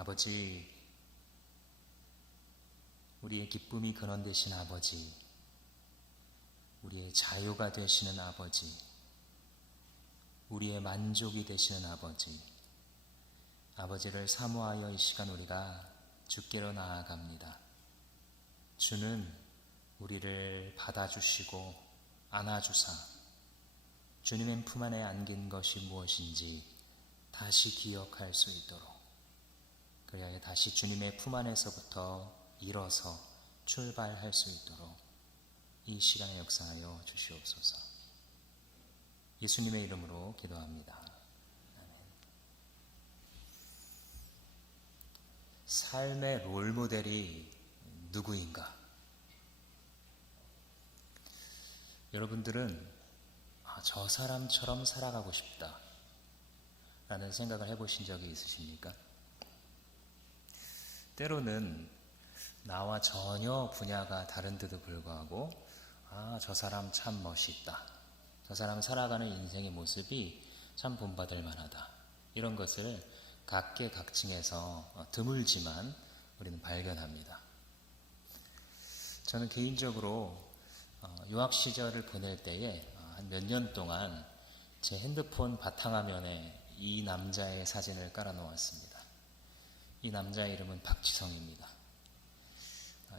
아버지, 우리의 기쁨이 근원 되신 아버지, 우리의 자유가 되시는 아버지, 우리의 만족이 되시는 아버지, 아버지를 사모하여 이 시간 우리가 주께로 나아갑니다. 주는 우리를 받아주시고 안아주사 주님의 품 안에 안긴 것이 무엇인지 다시 기억할 수 있도록, 그래야 다시 주님의 품 안에서부터 일어서 출발할 수 있도록 이 시간에 역사하여 주시옵소서. 예수님의 이름으로 기도합니다. 아멘. 삶의 롤모델이 누구인가? 여러분들은 저 사람처럼 살아가고 싶다 라는 생각을 해보신 적이 있으십니까? 때로는 나와 전혀 분야가 다른데도 불구하고 저 사람 참 멋있다, 저 사람 살아가는 인생의 모습이 참 본받을 만하다, 이런 것을 각계각층에서 드물지만 우리는 발견합니다. 저는 개인적으로 유학 시절을 보낼 때에 한 몇 년 동안 제 핸드폰 바탕화면에 이 남자의 사진을 깔아 놓았습니다. 이 남자의 이름은 박지성입니다.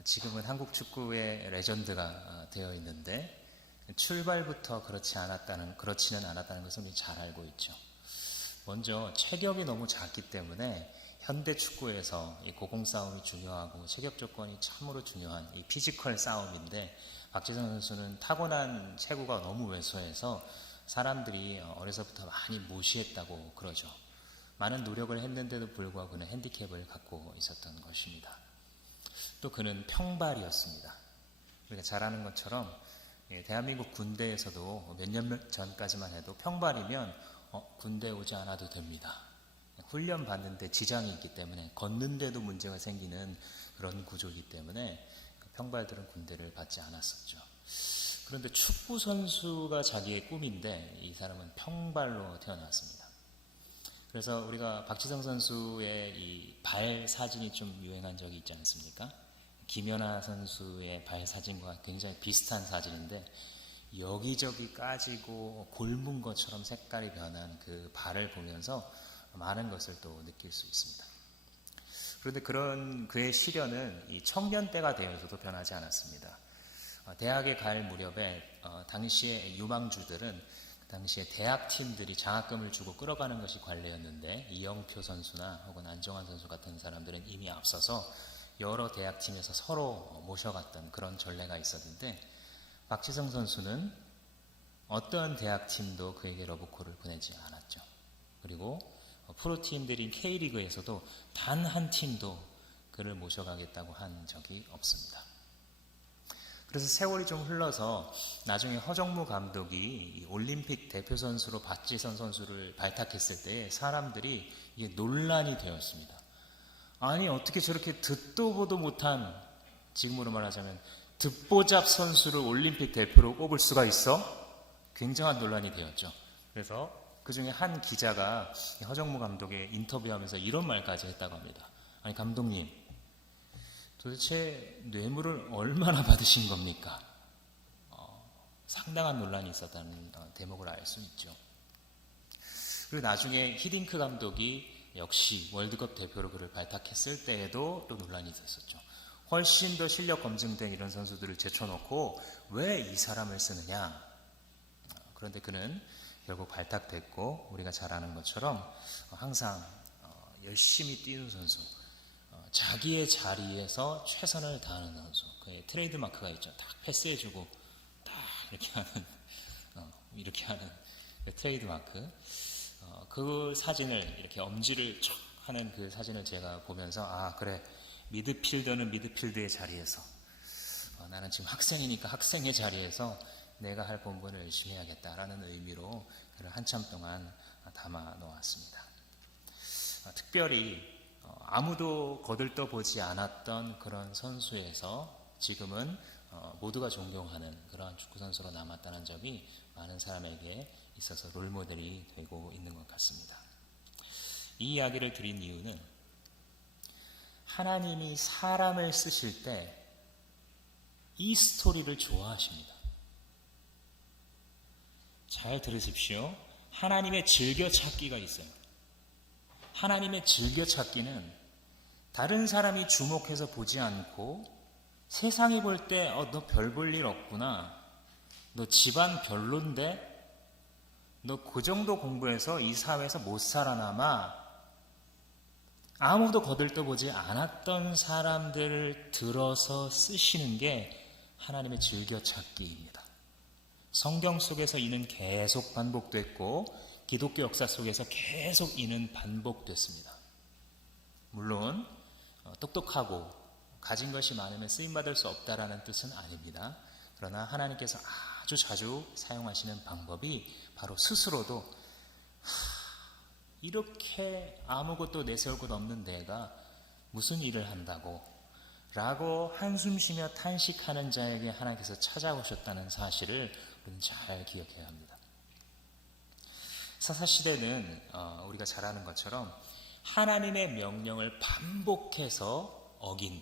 지금은 한국 축구의 레전드가 되어 있는데 출발부터 그렇지는 않았다는 것을 우리 잘 알고 있죠. 먼저 체격이 너무 작기 때문에 현대 축구에서 이 고공 싸움이 중요하고 체격 조건이 참으로 중요한 이 피지컬 싸움인데, 박지성 선수는 타고난 체구가 너무 왜소해서 사람들이 어려서부터 많이 무시했다고 그러죠. 많은 노력을 했는데도 불구하고 그는 핸디캡을 갖고 있었던 것입니다. 또 그는 평발이었습니다. 우리가 잘 아는 것처럼 대한민국 군대에서도 몇 년 전까지만 해도 평발이면 군대 오지 않아도 됩니다. 훈련 받는데 지장이 있기 때문에, 걷는데도 문제가 생기는 그런 구조이기 때문에 평발들은 군대를 받지 않았었죠. 그런데 축구 선수가 자기의 꿈인데 이 사람은 평발로 태어났습니다. 그래서 우리가 박지성 선수의 이 발 사진이 좀 유행한 적이 있지 않습니까? 김연아 선수의 발 사진과 굉장히 비슷한 사진인데, 여기저기 까지고 골문 것처럼 색깔이 변한 그 발을 보면서 많은 것을 또 느낄 수 있습니다. 그런데 그런 그의 시련은 이 청년 때가 되어서도 변하지 않았습니다. 대학에 갈 무렵에 당시의 유망주들은 그 당시에 대학팀들이 장학금을 주고 끌어가는 것이 관례였는데, 이영표 선수나 혹은 안정환 선수 같은 사람들은 이미 앞서서 여러 대학팀에서 서로 모셔갔던 그런 전례가 있었는데, 박지성 선수는 어떤 대학팀도 그에게 러브콜을 보내지 않았죠. 그리고 프로팀들인 K리그에서도 단 한 팀도 그를 모셔가겠다고 한 적이 없습니다. 그래서 세월이 좀 흘러서 나중에 허정무 감독이 올림픽 대표 선수로 박지성 선수를 발탁했을 때 사람들이 이게 논란이 되었습니다. 아니, 어떻게 저렇게 듣도 보도 못한, 지금으로 말하자면 듣보잡 선수를 올림픽 대표로 꼽을 수가 있어? 굉장한 논란이 되었죠. 그래서 그 중에 한 기자가 허정무 감독의 인터뷰하면서 이런 말까지 했다고 합니다. 아니, 감독님, 도대체 뇌물을 얼마나 받으신 겁니까? 상당한 논란이 있었다는 대목을 알 수 있죠. 그리고 나중에 히딩크 감독이 역시 월드컵 대표로 그를 발탁했을 때에도 또 논란이 있었죠. 훨씬 더 실력 검증된 이런 선수들을 제쳐놓고 왜 이 사람을 쓰느냐? 그런데 그는 결국 발탁됐고, 우리가 잘 아는 것처럼 항상 열심히 뛰는 선수, 자기의 자리에서 최선을 다하는 선수, 그의 트레이드 마크가 있죠. 딱 패스해주고 딱 이렇게 하는 그 트레이드 마크, 그 사진을 이렇게 엄지를 촥 하는 그 사진을 제가 보면서 그래, 미드필더는 미드필드의 자리에서, 나는 지금 학생이니까 학생의 자리에서 내가 할 본분을 열심히 해야겠다라는 의미로 그를 한참 동안 담아 놓았습니다. 특별히 아무도 거들떠보지 않았던 그런 선수에서 지금은 모두가 존경하는 그러한 축구선수로 남았다는 점이 많은 사람에게 있어서 롤모델이 되고 있는 것 같습니다. 이 이야기를 드린 이유는 하나님이 사람을 쓰실 때 이 스토리를 좋아하십니다. 잘 들으십시오. 하나님의 즐겨찾기가 있어요. 하나님의 즐겨찾기는 다른 사람이 주목해서 보지 않고 세상이 볼 때 너 별 볼 일 없구나, 너 집안 별론데, 너 그 정도 공부해서 이 사회에서 못 살아남아, 아무도 거들떠보지 않았던 사람들을 들어서 쓰시는 게 하나님의 즐겨찾기입니다. 성경 속에서 이는 계속 반복됐고 기독교 역사 속에서 계속 이는 반복됐습니다. 물론 똑똑하고 가진 것이 많으면 쓰임받을 수 없다라는 뜻은 아닙니다. 그러나 하나님께서 아주 자주 사용하시는 방법이 바로 스스로도 이렇게 아무것도 내세울 것 없는 내가 무슨 일을 한다고 라고 한숨 쉬며 탄식하는 자에게 하나님께서 찾아오셨다는 사실을 우리는 잘 기억해야 합니다. 사사시대는 우리가 잘 아는 것처럼 하나님의 명령을 반복해서 어긴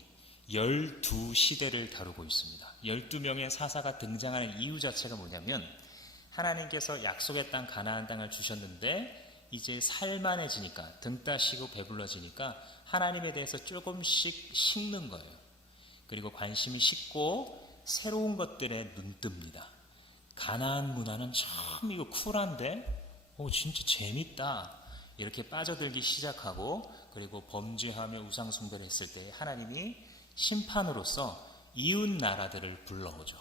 12시대를 다루고 있습니다. 12명의 사사가 등장하는 이유 자체가 뭐냐면 하나님께서 약속의 땅 가나안 땅을 주셨는데 이제 살만해지니까, 등 따시고 배불러지니까 하나님에 대해서 조금씩 식는 거예요. 그리고 관심이 식고 새로운 것들에 눈뜹니다. 가나안 문화는 참 이거 쿨한데 진짜 재밌다 이렇게 빠져들기 시작하고, 그리고 범죄하며 우상숭배를 했을 때 하나님이 심판으로서 이웃 나라들을 불러오죠.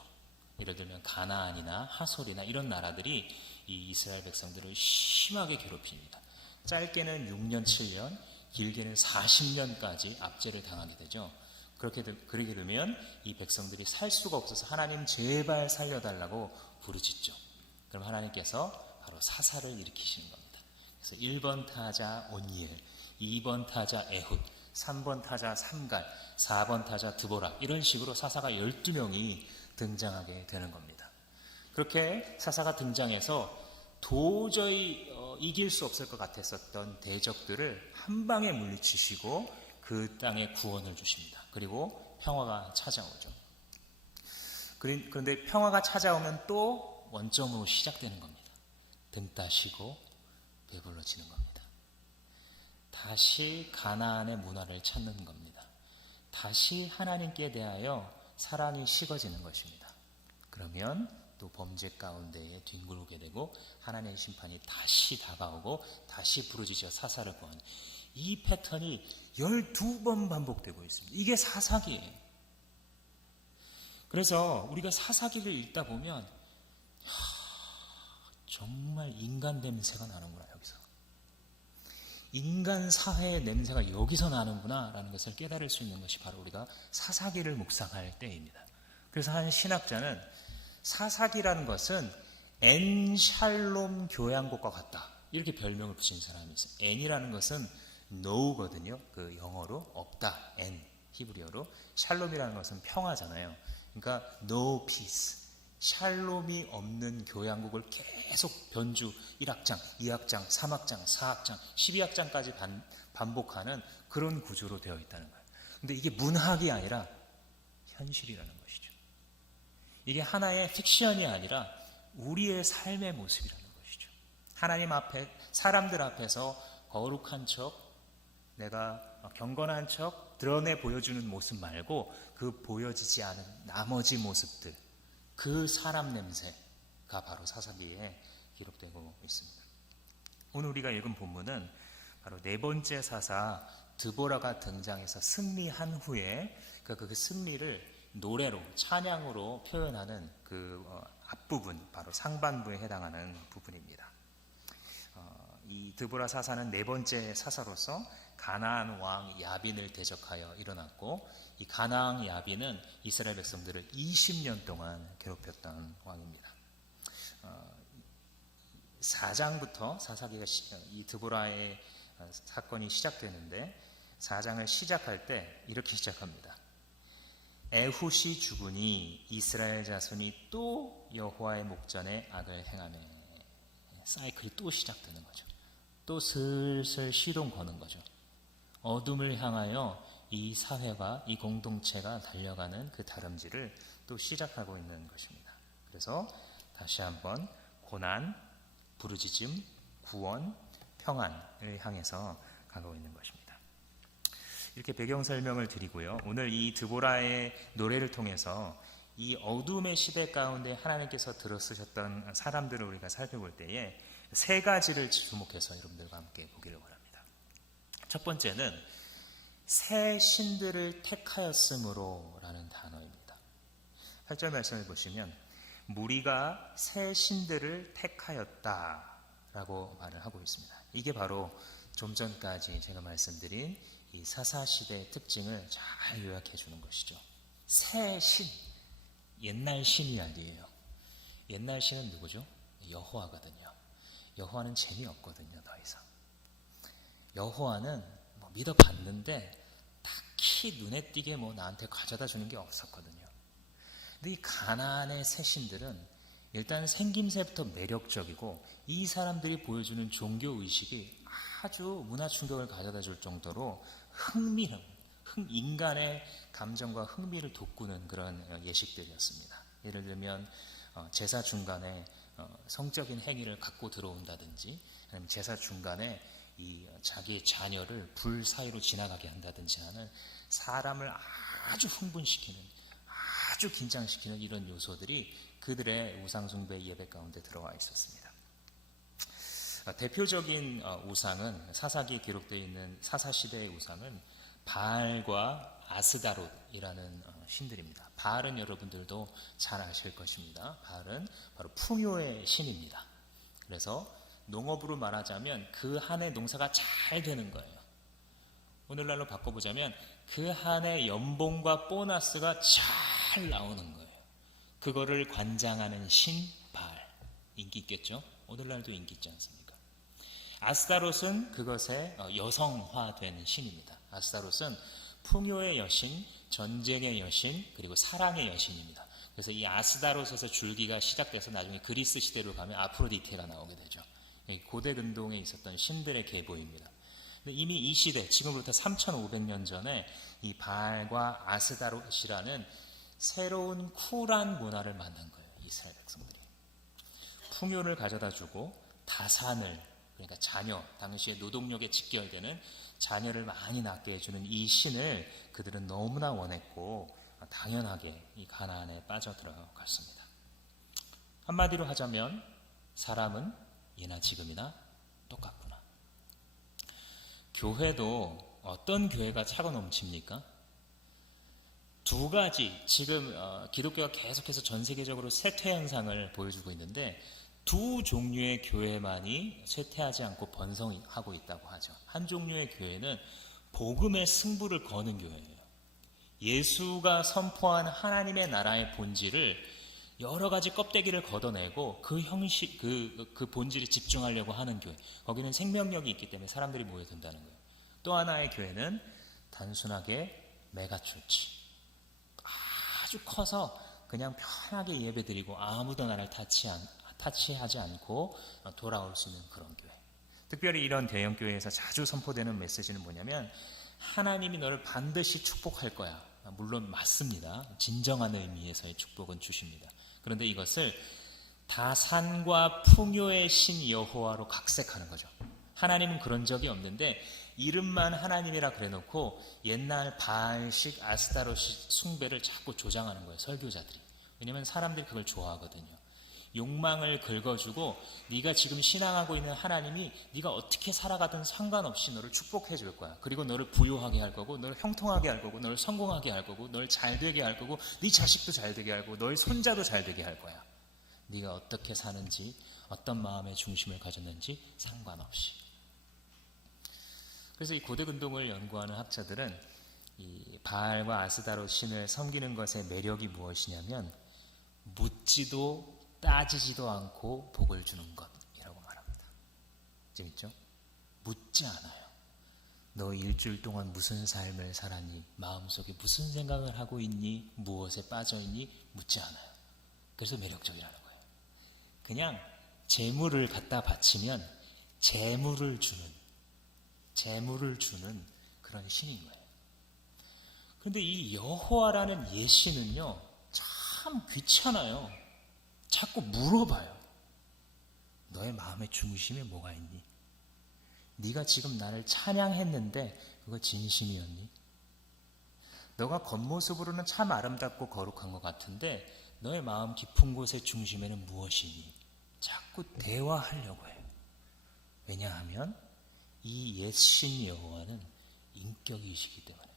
예를 들면 가나안이나 하솔이나 이런 나라들이 이 이스라엘 백성들을 심하게 괴롭힙니다. 짧게는 6년, 7년, 길게는 40년까지 압제를 당하게 되죠. 그렇게 되면 이 백성들이 살 수가 없어서 하나님 제발 살려달라고 부르짖죠. 그럼 하나님께서 바로 사사를 일으키시는 겁니다. 그래서 1번 타자 온니엘, 2번 타자 에훗, 3번 타자 삼갈, 4번 타자 드보라, 이런 식으로 사사가 12명이 등장하게 되는 겁니다. 그렇게 사사가 등장해서 도저히 이길 수 없을 것 같았었던 대적들을 한 방에 물리치시고 그 땅에 구원을 주십니다. 그리고 평화가 찾아오죠. 그런데 평화가 찾아오면 또 원점으로 시작되는 겁니다. 등 따시고 배불러지는 겁니다. 다시 가나안의 문화를 찾는 겁니다. 다시 하나님께 대하여 사랑이 식어지는 것입니다. 그러면 또 범죄 가운데에 뒹굴게 되고 하나님의 심판이 다시 다가오고 다시 부르짖어 사사를 구하는 이 패턴이 12번 반복되고 있습니다. 이게 사사기예요. 그래서 우리가 사사기를 읽다 보면 정말 인간 냄새가 나는구나, 여기서. 인간 사회의 냄새가 여기서 나는구나 라는 것을 깨달을 수 있는 것이 바로 우리가 사사기를 묵상할 때입니다. 그래서 한 신학자는 사사기라는 것은 엔샬롬 교향곡과 같다, 이렇게 별명을 붙인 사람이 있어요. 엔이라는 것은 no거든요. 그 영어로 없다, 엔, 히브리어로. 샬롬이라는 것은 평화잖아요. 그러니까 no peace, 샬롬이 없는 교향곡을 계속 변주 1악장, 2악장, 3악장, 4악장, 12악장까지 반복하는 그런 구조로 되어 있다는 거예요. 근데 이게 문학이 아니라 현실이라는 것이죠. 이게 하나의 픽션이 아니라 우리의 삶의 모습이라는 것이죠. 하나님 앞에, 사람들 앞에서 거룩한 척, 내가 경건한 척 드러내 보여주는 모습 말고 그 보여지지 않은 나머지 모습들, 그 사람 냄새가 바로 사사기에 기록되고 있습니다. 오늘 우리가 읽은 본문은 바로 네 번째 사사 드보라가 등장해서 승리한 후에 그 승리를 노래로, 찬양으로 표현하는 그 앞부분, 바로 상반부에 해당하는 부분입니다. 이 드보라 사사는 네 번째 사사로서 가나안 왕 야빈을 대적하여 일어났고, 이 가나안 야빈은 이스라엘 백성들을 20년 동안 괴롭혔던 왕입니다. 4장부터 사사기가 이 드보라의 사건이 시작되는데, 4장을 시작할 때 이렇게 시작합니다. 에훗이 죽으니 이스라엘 자손이 또 여호와의 목전에 악을 행하며, 사이클이 또 시작되는 거죠. 또 슬슬 시동 거는 거죠. 어둠을 향하여 이 사회가, 이 공동체가 달려가는 그 다름질을 또 시작하고 있는 것입니다. 그래서 다시 한번 고난, 부르짖음, 구원, 평안을 향해서 가고 있는 것입니다. 이렇게 배경 설명을 드리고요. 오늘 이 드보라의 노래를 통해서 이 어둠의 시대 가운데 하나님께서 들어쓰셨던 사람들을 우리가 살펴볼 때에 세 가지를 주목해서 여러분들과 함께 보기를 바랍니다. 첫 번째는 새 신들을 택하였으므로 라는 단어입니다. 8절 말씀을 보시면 무리가 새 신들을 택하였다 라고 말을 하고 있습니다. 이게 바로 좀 전까지 제가 말씀드린 이 사사시대의 특징을 잘 요약해 주는 것이죠. 새 신, 옛날 신이 아니에요. 옛날 신은 누구죠? 여호와거든요. 여호와는 재미없거든요. 더 이상 여호와는 믿어봤는데 딱히 눈에 띄게 나한테 가져다 주는 게 없었거든요. 근데 이 가나안의 새 신들은 일단 생김새부터 매력적이고 이 사람들이 보여주는 종교의식이 아주 문화 충격을 가져다 줄 정도로 인간의 감정과 흥미를 돋구는 그런 예식들이었습니다. 예를 들면 제사 중간에 성적인 행위를 갖고 들어온다든지, 아니면 제사 중간에 자기의 자녀를 불 사이로 지나가게 한다든지 하는 사람을 아주 흥분시키는, 아주 긴장시키는 이런 요소들이 그들의 우상숭배 예배 가운데 들어와 있었습니다. 대표적인 우상은, 사사기에 기록되어 있는 사사시대의 우상은 바알과 아스다롯이라는 신들입니다. 바알은 여러분들도 잘 아실 것입니다. 바알은 바로 풍요의 신입니다. 그래서 농업으로 말하자면 그 한 해 농사가 잘 되는 거예요. 오늘날로 바꿔보자면 그 한 해 연봉과 보너스가 잘 나오는 거예요. 그거를 관장하는 신 바알. 인기 있겠죠? 오늘날도 인기 있지 않습니까? 아스타롯은 그것의 여성화된 신입니다. 아스타롯은 풍요의 여신, 전쟁의 여신, 그리고 사랑의 여신입니다. 그래서 이 아스타롯에서 줄기가 시작돼서 나중에 그리스 시대로 가면 아프로디테가 나오게 되죠. 고대 근동에 있었던 신들의 계보입니다. 근데 이미 이 시대, 지금부터 3,500년 전에 이 바알과 아스타롯이라는 새로운 쿨한 문화를 만든 거예요. 이스라엘 백성들이. 풍요를 가져다 주고 다산을, 그러니까 자녀, 당시에 노동력에 직결되는 자녀를 많이 낳게 해주는 이 신을 그들은 너무나 원했고 당연하게 이 가나안에 빠져들어갔습니다. 한마디로 하자면 사람은 예나 지금이나 똑같구나. 교회도 어떤 교회가 차고 넘칩니까? 두 가지, 지금 기독교가 계속해서 전 세계적으로 쇠퇴 현상을 보여주고 있는데 두 종류의 교회만이 쇠퇴하지 않고 번성하고 있다고 하죠. 한 종류의 교회는 복음의 승부를 거는 교회예요. 예수가 선포한 하나님의 나라의 본질을 여러 가지 껍데기를 걷어내고 그 형식, 그 본질에 집중하려고 하는 교회. 거기는 생명력이 있기 때문에 사람들이 모여든다는 거예요. 또 하나의 교회는 단순하게 메가처치. 아주 커서 그냥 편하게 예배드리고 아무도 나를 타치하지 않고 돌아올 수 있는 그런 교회. 특별히 이런 대형 교회에서 자주 선포되는 메시지는 뭐냐면 하나님이 너를 반드시 축복할 거야. 물론 맞습니다. 진정한 의미에서의 축복은 주십니다. 그런데 이것을 다산과 풍요의 신 여호와로 각색하는 거죠. 하나님은 그런 적이 없는데 이름만 하나님이라 그래놓고 옛날 바알식 아스타롯식 숭배를 자꾸 조장하는 거예요. 설교자들이. 왜냐하면 사람들이 그걸 좋아하거든요. 욕망을 긁어주고 네가 지금 신앙하고 있는 하나님이 네가 어떻게 살아가든 상관없이 너를 축복해 줄 거야. 그리고 너를 부유하게 할 거고 너를 형통하게 할 거고 너를 성공하게 할 거고 너를 잘 되게 할 거고 네 자식도 잘 되게 하고 너의 손자도 잘 되게 할 거야. 네가 어떻게 사는지 어떤 마음의 중심을 가졌는지 상관없이. 그래서 이 고대 근동을 연구하는 학자들은 이 바알과 아스다롯 신을 섬기는 것의 매력이 무엇이냐면 묻지도 따지지도 않고 복을 주는 것이라고 말합니다. 재밌죠? 묻지 않아요. 너 일주일 동안 무슨 삶을 살았니? 마음속에 무슨 생각을 하고 있니? 무엇에 빠져있니? 묻지 않아요. 그래서 매력적이라는 거예요. 그냥 재물을 갖다 바치면 재물을 주는 그런 신인 거예요. 그런데 이 여호와라는 예시는요, 참 귀찮아요. 자꾸 물어봐요. 너의 마음의 중심에 뭐가 있니? 네가 지금 나를 찬양했는데 그거 진심이었니? 너가 겉모습으로는 참 아름답고 거룩한 것 같은데 너의 마음 깊은 곳의 중심에는 무엇이니? 자꾸 대화하려고 해요. 왜냐하면 이 옛신 여호와는 인격이시기 때문에.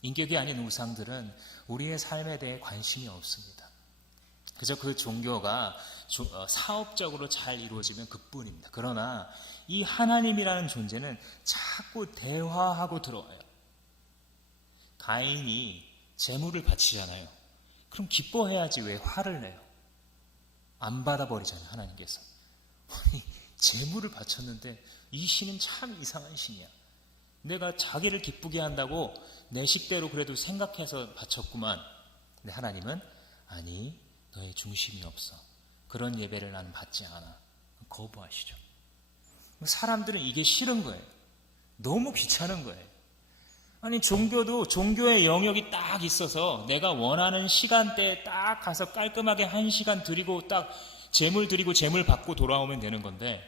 인격이 아닌 우상들은 우리의 삶에 대해 관심이 없습니다. 그저 그 종교가 사업적으로 잘 이루어지면 그뿐입니다. 그러나 이 하나님이라는 존재는 자꾸 대화하고 들어와요. 가인이 제물을 바치잖아요. 그럼 기뻐해야지 왜 화를 내요? 안 받아버리잖아요, 하나님께서. 아니, 제물을 바쳤는데 이 신은 참 이상한 신이야. 내가 자기를 기쁘게 한다고 내 식대로 그래도 생각해서 바쳤구만. 근데 하나님은 아니, 너의 중심이 없어. 그런 예배를 나는 받지 않아. 거부하시죠. 사람들은 이게 싫은 거예요. 너무 귀찮은 거예요. 아니, 종교도 종교의 영역이 딱 있어서 내가 원하는 시간대에 딱 가서 깔끔하게 1시간 드리고 딱 제물 드리고 제물 받고 돌아오면 되는 건데,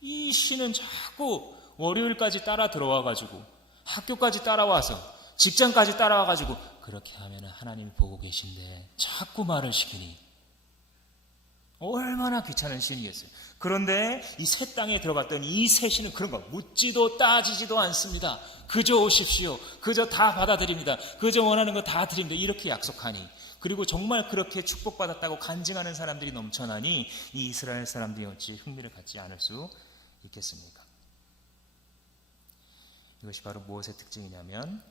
이 신은 자꾸 월요일까지 따라 들어와가지고 학교까지 따라와서 직장까지 따라와가지고 그렇게 하면 하나님이 보고 계신데 자꾸 말을 시키니 얼마나 귀찮은 신이겠어요. 그런데 이 새 땅에 들어갔더니 이 새 신은 그런 거 묻지도 따지지도 않습니다. 그저 오십시오. 그저 다 받아드립니다. 그저 원하는 거 다 드립니다. 이렇게 약속하니, 그리고 정말 그렇게 축복받았다고 간증하는 사람들이 넘쳐나니 이 이스라엘 사람들이 어찌 흥미를 갖지 않을 수 있겠습니까? 이것이 바로 무엇의 특징이냐면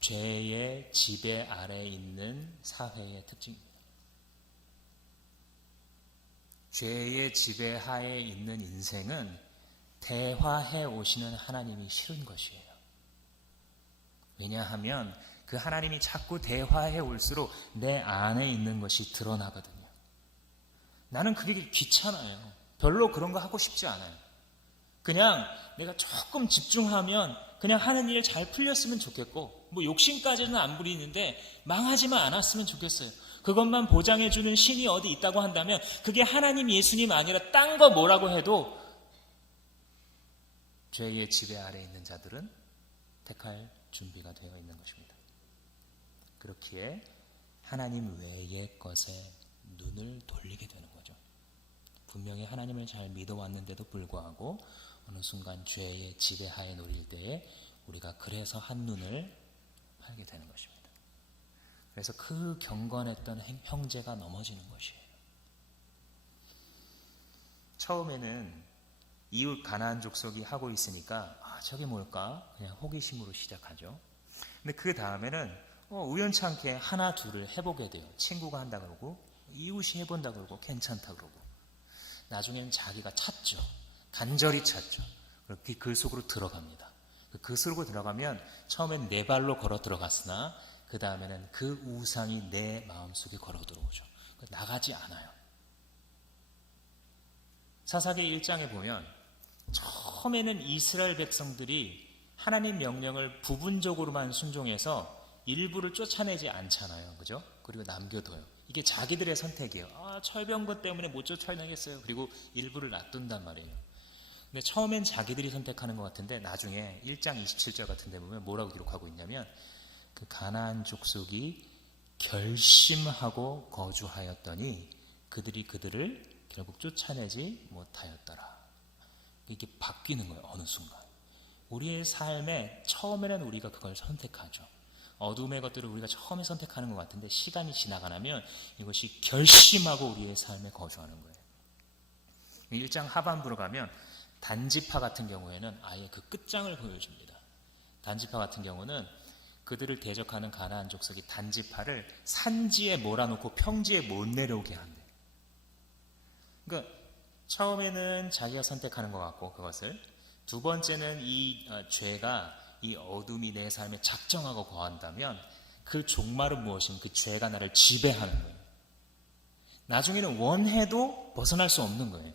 죄의 지배 아래에 있는 사회의 특징입니다. 죄의 지배하에 있는 인생은 대화해 오시는 하나님이 싫은 것이에요. 왜냐하면 그 하나님이 자꾸 대화해 올수록 내 안에 있는 것이 드러나거든요. 나는 그게 귀찮아요. 별로 그런 거 하고 싶지 않아요. 그냥 내가 조금 집중하면 그냥 하는 일 잘 풀렸으면 좋겠고, 뭐 욕심까지는 안 부리는데 망하지만 않았으면 좋겠어요. 그것만 보장해주는 신이 어디 있다고 한다면 그게 하나님, 예수님 아니라 딴 거 뭐라고 해도 죄의 지배 아래에 있는 자들은 택할 준비가 되어 있는 것입니다. 그렇기에 하나님 외의 것에 눈을 돌리게 되는 거죠. 분명히 하나님을 잘 믿어왔는데도 불구하고 어느 순간 죄의 지배하에 놓일 때에 우리가 그래서 한눈을 팔게 되는 것입니다. 그래서 그 경건했던 형제가 넘어지는 것이에요. 처음에는 이웃 가나안 족속이 하고 있으니까 저게 뭘까? 그냥 호기심으로 시작하죠. 근데 그 다음에는 우연찮게 하나 둘을 해보게 돼요. 친구가 한다 그러고 이웃이 해본다 그러고 괜찮다 그러고, 나중에는 자기가 찾죠. 간절히 찾죠. 그렇게 그 속으로 들어갑니다. 그 속으로 들어가면 처음엔 네 발로 걸어 들어갔으나 그 다음에는 그 우상이 내 마음속에 걸어 들어오죠. 나가지 않아요. 사사기 1장에 보면 처음에는 이스라엘 백성들이 하나님 명령을 부분적으로만 순종해서 일부를 쫓아내지 않잖아요. 그죠? 그리고 남겨둬요. 이게 자기들의 선택이에요. 철병거 때문에 못 쫓아내겠어요. 그리고 일부를 놔둔단 말이에요. 근데 처음엔 자기들이 선택하는 것 같은데 나중에 1장 27절 같은 데 보면 뭐라고 기록하고 있냐면 그 가나안 족속이 결심하고 거주하였더니 그들이 그들을 결국 쫓아내지 못하였더라. 이게 바뀌는 거예요. 어느 순간 우리의 삶에 처음에는 우리가 그걸 선택하죠. 어둠의 것들을 우리가 처음에 선택하는 것 같은데 시간이 지나가면 이것이 결심하고 우리의 삶에 거주하는 거예요. 1장 하반부로 가면 단지파 같은 경우에는 아예 그 끝장을 보여줍니다. 단지파 같은 경우는 그들을 대적하는 가나안 족속이 단지파를 산지에 몰아놓고 평지에 못 내려오게 한대요. 그러니까 처음에는 자기가 선택하는 것 같고 그것을, 두 번째는 이 죄가, 이 어둠이 내 삶에 작정하고 거한다면 그 종말은 무엇이면 그 죄가 나를 지배하는 거예요. 나중에는 원해도 벗어날 수 없는 거예요.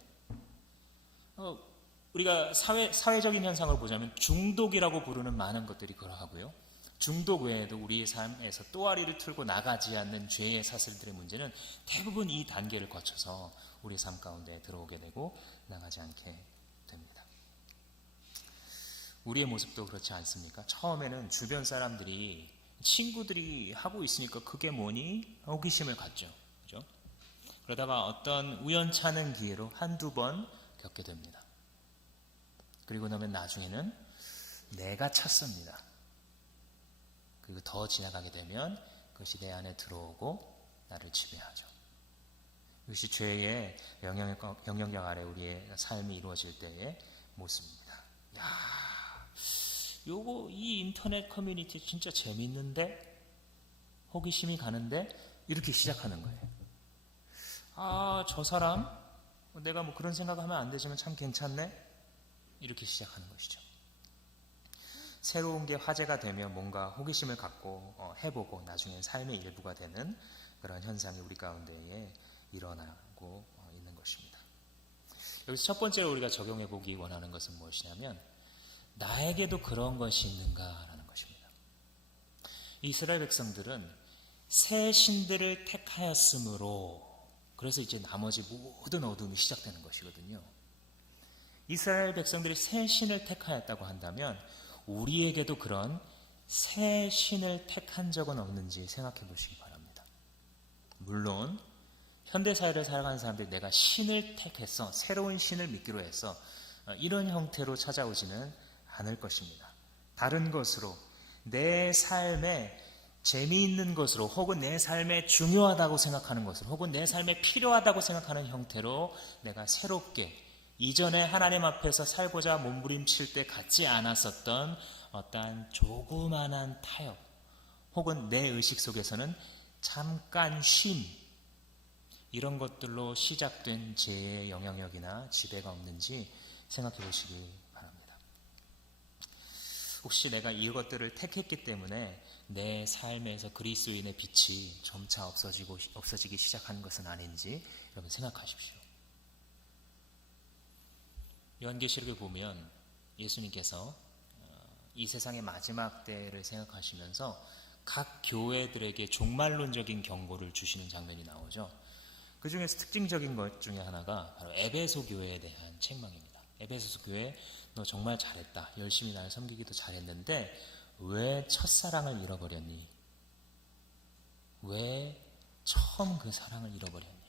우리가 사회적인 현상을 보자면 중독이라고 부르는 많은 것들이 그러하고요. 중독 외에도 우리의 삶에서 또아리를 틀고 나가지 않는 죄의 사슬들의 문제는 대부분 이 단계를 거쳐서 우리 삶 가운데 들어오게 되고 나가지 않게 됩니다. 우리의 모습도 그렇지 않습니까? 처음에는 주변 사람들이 친구들이 하고 있으니까 그게 뭐니? 호기심을 갖죠. 그죠? 그러다가 어떤 우연찮은 기회로 한두 번 겪게 됩니다. 그리고 나면 나중에는 내가 찾습니다. 그리고 더 지나가게 되면 그것이 내 안에 들어오고 나를 지배하죠. 이것이 죄의 영향력 아래 우리의 삶이 이루어질 때의 모습입니다. 이 인터넷 커뮤니티 진짜 재밌는데? 호기심이 가는데? 이렇게 시작하는 거예요. 저 사람? 내가 뭐 그런 생각하면 안 되지만 참 괜찮네? 이렇게 시작하는 것이죠. 새로운 게 화제가 되면 뭔가 호기심을 갖고 해보고 나중에 삶의 일부가 되는 그런 현상이 우리 가운데에 일어나고 있는 것입니다. 여기서 첫 번째로 우리가 적용해 보기 원하는 것은 무엇이냐면 나에게도 그런 것이 있는가라는 것입니다. 이스라엘 백성들은 새 신들을 택하였으므로 그래서 이제 나머지 모든 어둠이 시작되는 것이거든요. 이스라엘 백성들이 새 신을 택하였다고 한다면 우리에게도 그런 새 신을 택한 적은 없는지 생각해 보시기 바랍니다. 물론 현대사회를 살아가는 사람들이 내가 신을 택했어, 새로운 신을 믿기로 했어, 이런 형태로 찾아오지는 않을 것입니다. 다른 것으로 내 삶에 재미있는 것으로 혹은 내 삶에 중요하다고 생각하는 것으로 혹은 내 삶에 필요하다고 생각하는 형태로 내가 새롭게 이전에 하나님 앞에서 살고자 몸부림칠 때 갖지 않았었던 어떠한 조그만한 타협 혹은 내 의식 속에서는 잠깐 쉼 이런 것들로 시작된 죄의 영향력이나 지배가 없는지 생각해 보시기 바랍니다. 혹시 내가 이것들을 택했기 때문에 내 삶에서 그리스도인의 빛이 점차 없어지기 시작하는 것은 아닌지 여러분 생각하십시오. 요한계시록에 보면 예수님께서 이 세상의 마지막 때를 생각하시면서 각 교회들에게 종말론적인 경고를 주시는 장면이 나오죠. 그 중에서 특징적인 것 중에 하나가 바로 에베소 교회에 대한 책망입니다. 에베소 교회 너 정말 잘했다. 열심히 나를 섬기기도 잘했는데 왜 첫사랑을 잃어버렸니? 왜 처음 그 사랑을 잃어버렸니?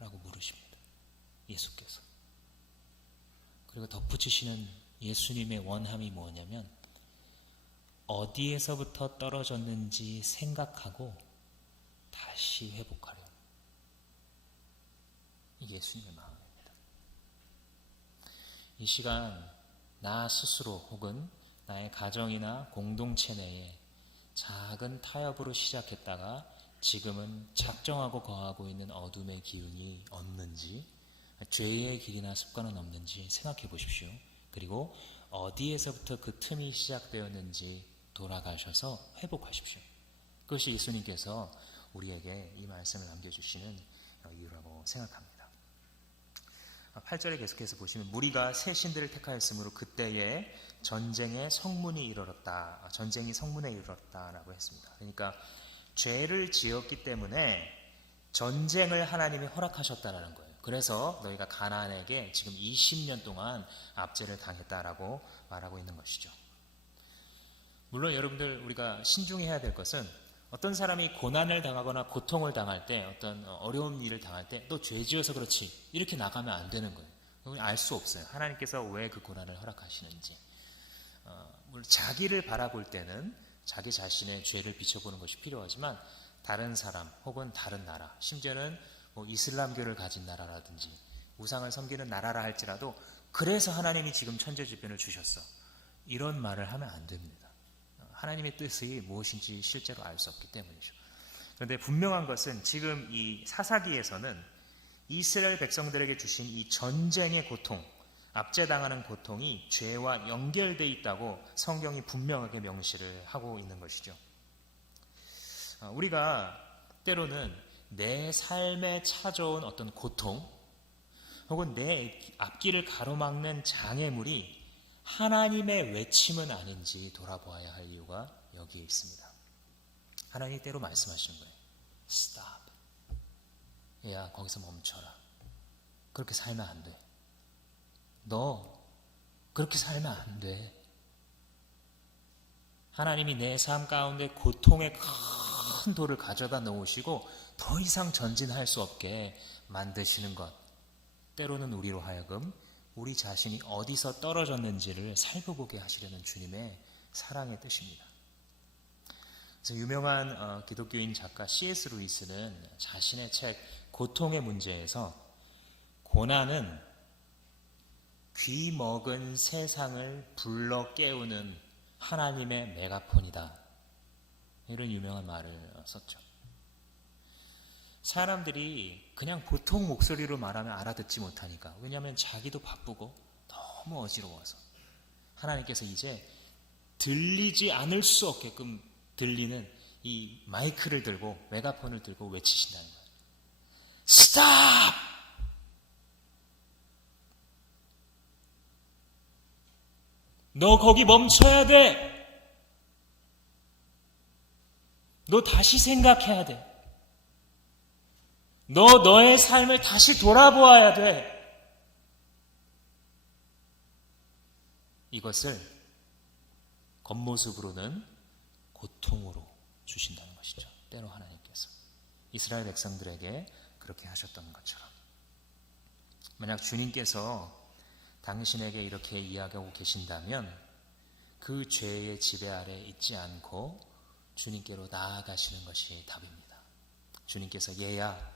라고 물으십니다. 예수께서. 그리고 덧붙이시는 예수님의 원함이 뭐냐면 어디에서부터 떨어졌는지 생각하고 다시 회복하려. 이게 예수님의 마음입니다. 이 시간 나 스스로 혹은 나의 가정이나 공동체 내에 작은 타협으로 시작했다가 지금은 작정하고 거하고 있는 어둠의 기운이 없는지 죄의 길이나 습관은 없는지 생각해 보십시오. 그리고 어디에서부터 그 틈이 시작되었는지 돌아가셔서 회복하십시오. 그것이 예수님께서 우리에게 이 말씀을 남겨주시는 이유라고 생각합니다. 8절에 계속해서 보시면 무리가 새 신들을 택하였으므로 그때에 전쟁이 성문에 이르렀다라고 했습니다. 그러니까 죄를 지었기 때문에 전쟁을 하나님이 허락하셨다라는 거예요. 그래서 너희가 가나안에게 지금 20년 동안 압제를 당했다라고 말하고 있는 것이죠. 물론 여러분들 우리가 신중해야 될 것은 어떤 사람이 고난을 당하거나 고통을 당할 때 어떤 어려운 일을 당할 때 너 죄 지어서 그렇지 이렇게 나가면 안 되는 거예요. 알 수 없어요. 하나님께서 왜 그 고난을 허락하시는지. 물론 자기를 바라볼 때는 자기 자신의 죄를 비춰보는 것이 필요하지만 다른 사람 혹은 다른 나라 심지어는 이슬람교를 가진 나라라든지 우상을 섬기는 나라라 할지라도 그래서 하나님이 지금 천재지변을 주셨어. 이런 말을 하면 안 됩니다. 하나님의 뜻이 무엇인지 실제로 알 수 없기 때문이죠. 그런데 분명한 것은 지금 이 사사기에서는 이스라엘 백성들에게 주신 이 전쟁의 고통, 압제당하는 고통이 죄와 연결되어 있다고 성경이 분명하게 명시를 하고 있는 것이죠. 우리가 때로는 내 삶에 찾아온 어떤 고통 혹은 내 앞길을 가로막는 장애물이 하나님의 외침은 아닌지 돌아보아야 할 이유가 여기에 있습니다. 하나님이 때로 말씀하시는 거예요. Stop. 야, 거기서 멈춰라. 그렇게 살면 안 돼. 너 그렇게 살면 안 돼. 하나님이 내 삶 가운데 고통의 큰 돌을 가져다 놓으시고 더 이상 전진할 수 없게 만드시는 것, 때로는 우리로 하여금 우리 자신이 어디서 떨어졌는지를 살펴보게 하시려는 주님의 사랑의 뜻입니다. 그래서 유명한 기독교인 작가 C.S. 루이스는 자신의 책 고통의 문제에서 고난은 귀 먹은 세상을 불러 깨우는 하나님의 메가폰이다, 이런 유명한 말을 썼죠. 사람들이 그냥 보통 목소리로 말하면 알아듣지 못하니까, 왜냐하면 자기도 바쁘고 너무 어지러워서 하나님께서 이제 들리지 않을 수 없게끔 들리는 이 마이크를 들고, 메가폰을 들고 외치신다는 거예요. Stop! 너 거기 멈춰야 돼. 너 다시 생각해야 돼. 너 너의 삶을 다시 돌아보아야 돼. 이것을 겉모습으로는 고통으로 주신다는 것이죠. 때로 하나님께서 이스라엘 백성들에게 그렇게 하셨던 것처럼, 만약 주님께서 당신에게 이렇게 이야기하고 계신다면 그 죄의 지배 아래 있지 않고 주님께로 나아가시는 것이 답입니다. 주님께서 얘야,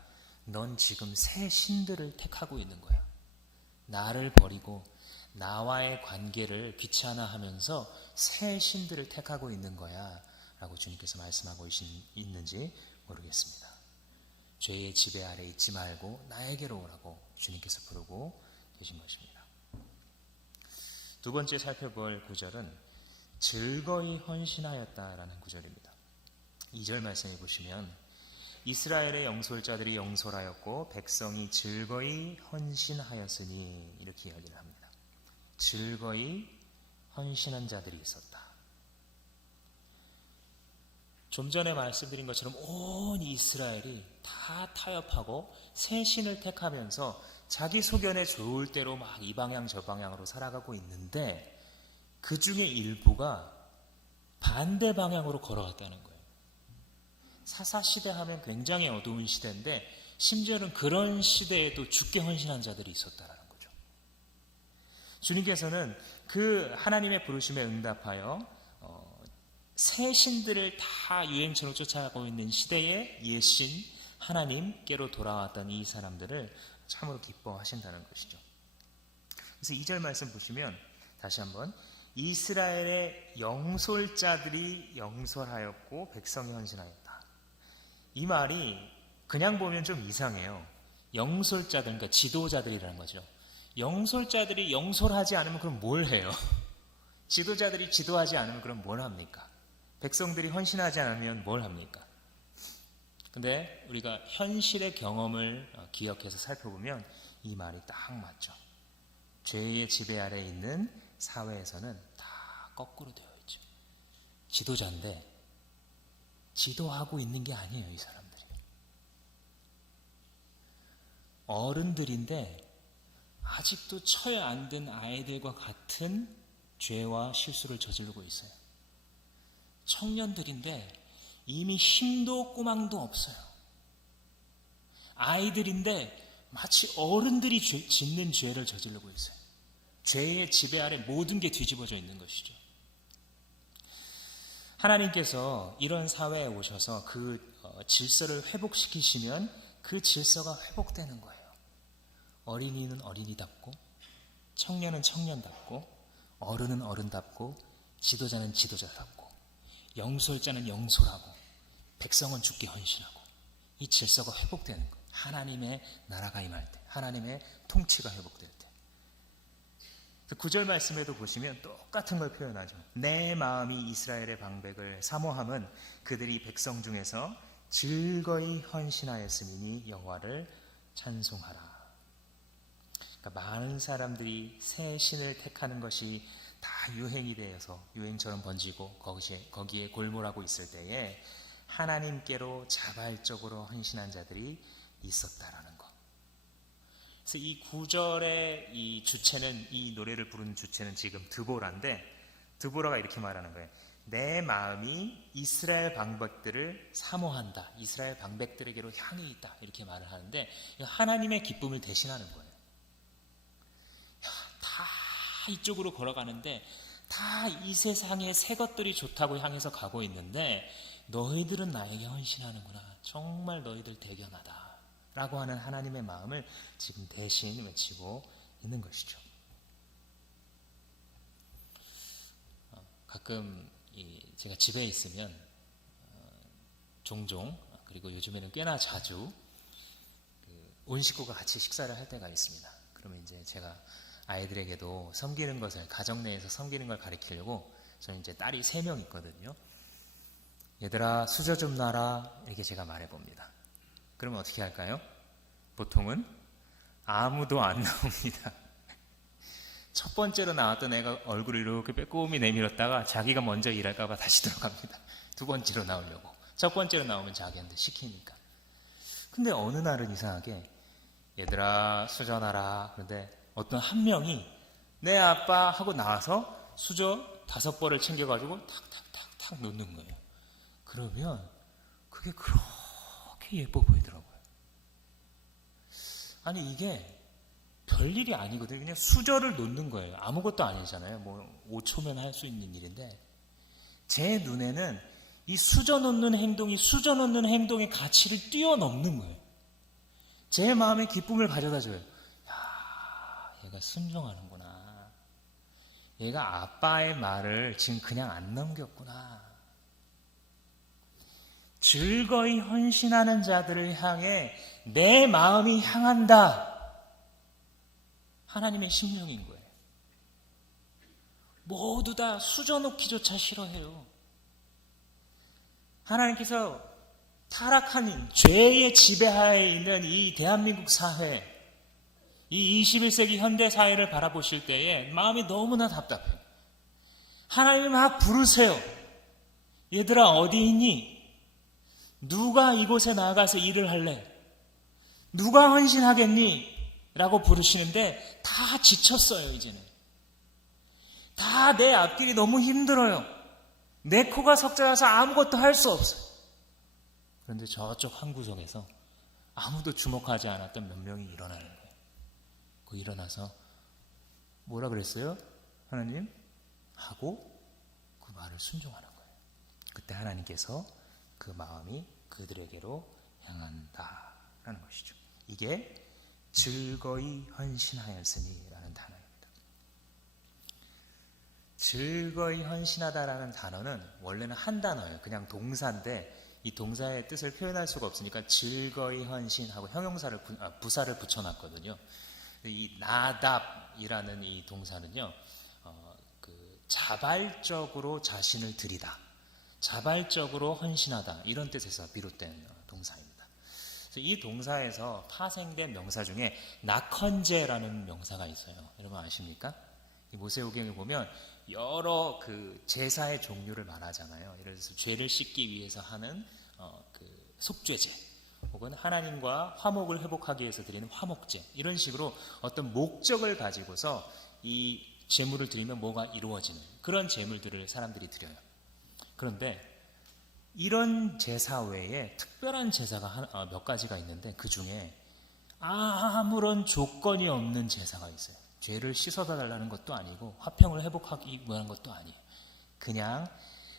넌 지금 새 신들을 택하고 있는 거야. 나를 버리고 나와의 관계를 귀찮아하면서 새 신들을 택하고 있는 거야 라고 주님께서 말씀하고 있는지 모르겠습니다. 죄의 지배 아래 있지 말고 나에게로 오라고 주님께서 부르고 계신 것입니다. 두 번째 살펴볼 구절은 즐거이 헌신하였다라는 구절입니다. 2절 말씀해 보시면 이스라엘의 영솔자들이 영솔하였고 백성이 즐거이 헌신하였으니, 이렇게 이야기를 합니다. 즐거이 헌신한 자들이 있었다. 좀 전에 말씀드린 것처럼 온 이스라엘이 다 타협하고 새 신을 택하면서 자기 소견에 좋을 대로 막 이 방향 저 방향으로 살아가고 있는데, 그 중에 일부가 반대 방향으로 걸어갔다는 거예요. 사사시대 하면 굉장히 어두운 시대인데 심지어는 그런 시대에도 죽게 헌신한 자들이 있었다는 거죠. 주님께서는 그 하나님의 부르심에 응답하여 새 신들을 다 유행처럼 쫓아가고 있는 시대에 옛신 하나님께로 돌아왔던 이 사람들을 참으로 기뻐하신다는 것이죠. 그래서 2절 말씀 보시면 다시 한번 이스라엘의 영솔자들이 영솔하였고 백성이 헌신하였다. 이 말이 그냥 보면 좀 이상해요. 영솔자들, 그러니까 지도자들이라는 거죠. 영솔자들이 영솔하지 않으면 그럼 뭘 해요? 지도자들이 지도하지 않으면 그럼 뭘 합니까? 백성들이 헌신하지 않으면 뭘 합니까? 근데 우리가 현실의 경험을 기억해서 살펴보면 이 말이 딱 맞죠. 죄의 지배 아래 있는 사회에서는 다 거꾸로 되어 있죠. 지도자인데 지도하고 있는 게 아니에요, 이 사람들이. 어른들인데 아직도 처해 안 든 아이들과 같은 죄와 실수를 저지르고 있어요. 청년들인데 이미 힘도 꾸망도 없어요. 아이들인데 마치 어른들이 짓는 죄를 저지르고 있어요. 죄의 지배 아래 모든 게 뒤집어져 있는 것이죠. 하나님께서 이런 사회에 오셔서 그 질서를 회복시키시면 그 질서가 회복되는 거예요. 어린이는 어린이답고, 청년은 청년답고, 어른은 어른답고, 지도자는 지도자답고, 영솔자는 영솔하고, 백성은 죽게 헌신하고, 이 질서가 회복되는 거예요. 하나님의 나라가 임할 때, 하나님의 통치가 회복될 때. 9절 말씀에도 보시면 똑같은 걸 표현하죠. 내 마음이 이스라엘의 방백을 사모함은 그들이 백성 중에서 즐거이 헌신하였음이니 여호와를 찬송하라. 그러니까 많은 사람들이 새 신을 택하는 것이 다 유행이 되어서 유행처럼 번지고 거기에 골몰하고 있을 때에 하나님께로 자발적으로 헌신한 자들이 있었다라는 것. 그래서 이 구절의 이 주체는, 이 노래를 부르는 주체는 지금 드보라인데, 드보라가 이렇게 말하는 거예요. 내 마음이 이스라엘 방백들을 사모한다. 이스라엘 방백들에게로 향해 있다. 이렇게 말을 하는데 하나님의 기쁨을 대신하는 거예요. 다 이쪽으로 걸어가는데 다 이 세상의 새 것들이 좋다고 향해서 가고 있는데 너희들은 나에게 헌신하는구나. 정말 너희들 대견하다. 라고 하는 하나님의 마음을 지금 대신 외치고 있는 것이죠. 가끔 제가 집에 있으면 종종, 그리고 요즘에는 꽤나 자주 온 식구가 같이 식사를 할 때가 있습니다. 그러면 이제 제가 아이들에게도 섬기는 것을, 가정 내에서 섬기는 걸 가르치려고, 저는 이제 딸이 3명 있거든요. 얘들아 수저 좀 놔라, 이렇게 제가 말해봅니다. 그러면 어떻게 할까요? 보통은 아무도 안 나옵니다. 첫 번째로 나왔던 애가 얼굴을 이렇게 빼꼼히 내밀었다가 자기가 먼저 일할까봐 다시 들어갑니다. 두 번째로 나오려고. 첫 번째로 나오면 자기한테 시키니까. 근데 어느 날은 이상하게 얘들아 수저 놔라. 그런데 어떤 한 명이 내 아빠 하고 나와서 수저 5벌을 챙겨가지고 탁탁탁탁 놓는 거예요. 그러면 그게 그렇게 예뻐 보이더라고요. 아니 이게 별일이 아니거든요. 그냥 수저를 놓는 거예요. 아무것도 아니잖아요. 뭐 5초면 할 수 있는 일인데 제 눈에는 이 수저 놓는 행동이 수저 놓는 행동의 가치를 뛰어넘는 거예요. 제 마음에 기쁨을 가져다 줘요. 야, 얘가 순종하는구나. 얘가 아빠의 말을 지금 그냥 안 넘겼구나. 즐거이 헌신하는 자들을 향해 내 마음이 향한다. 하나님의 심령인 거예요. 모두 다 수저 놓기조차 싫어해요. 하나님께서 타락한 죄의 지배하에 있는 이 대한민국 사회, 이 21세기 현대 사회를 바라보실 때에 마음이 너무나 답답해요. 하나님을 막 부르세요. 얘들아 어디 있니? 누가 이곳에 나가서 일을 할래? 누가 헌신하겠니? 라고 부르시는데 다 지쳤어요. 이제는 다 내 앞길이 너무 힘들어요. 내 코가 석자라서 아무것도 할 수 없어요. 그런데 저쪽 한 구석에서 아무도 주목하지 않았던 몇 명이 일어나는 거예요. 그 일어나서 뭐라 그랬어요? 하나님? 하고 그 말을 순종하는 거예요. 그때 하나님께서 그 마음이 그들에게로 향한다라는 것이죠. 이게 즐거이 헌신하였으니 라는 단어입니다. 즐거이 헌신하다라는 단어는 원래는 한 단어예요. 그냥 동사인데 이 동사의 뜻을 표현할 수가 없으니까 즐거이 헌신하고 형용사를 부사를 붙여놨거든요. 이 나답이라는 이 동사는요, 자발적으로 자신을 드리다, 자발적으로 헌신하다 이런 뜻에서 비롯된 동사입니다. 이 동사에서 파생된 명사 중에 낙헌제라는 명사가 있어요. 여러분 아십니까? 이 모세오경에 보면 여러 그 제사의 종류를 말하잖아요. 예를 들어서 죄를 씻기 위해서 하는 그 속죄제, 혹은 하나님과 화목을 회복하기 위해서 드리는 화목제, 이런 식으로 어떤 목적을 가지고서 이 제물을 드리면 뭐가 이루어지는 그런 제물들을 사람들이 드려요. 그런데 이런 제사 외에 특별한 제사가 몇 가지가 있는데 그 중에 아무런 조건이 없는 제사가 있어요. 죄를 씻어다 달라는 것도 아니고 화평을 회복하기 위한 것도 아니에요. 그냥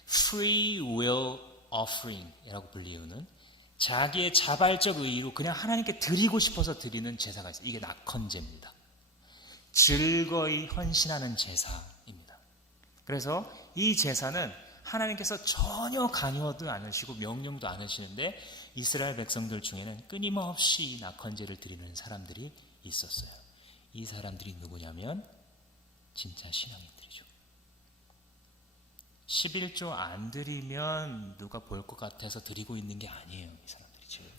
free will offering이라고 불리우는 자기의 자발적 의의로 그냥 하나님께 드리고 싶어서 드리는 제사가 있어요. 이게 낙헌제입니다. 즐거이 헌신하는 제사입니다. 그래서 이 제사는 하나님께서 전혀 강요도 않으시고 명령도 안 하시는데 이스라엘 백성들 중에는 끊임없이 낙헌제를 드리는 사람들이 있었어요. 이 사람들이 누구냐면 진짜 신앙인들이죠. 11조 안 드리면 누가 볼 것 같아서 드리고 있는 게 아니에요. 이 사람들이 지금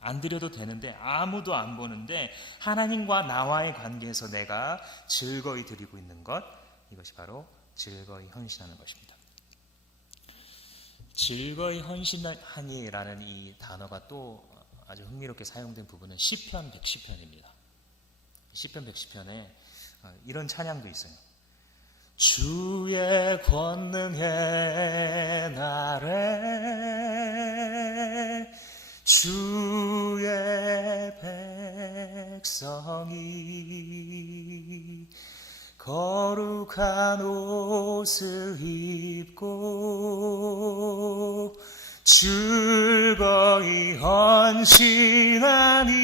안 드려도 되는데 아무도 안 보는데 하나님과 나와의 관계에서 내가 즐거이 드리고 있는 것, 이것이 바로 즐거이 헌신하는 것입니다. 즐거이 헌신하니라는 이 단어가 또 아주 흥미롭게 사용된 부분은 시편 110편입니다. 시편 110편에 이런 찬양도 있어요. 주의 권능의 날에 주의 백성이 거룩한 옷을 입고 즐거이 헌신하니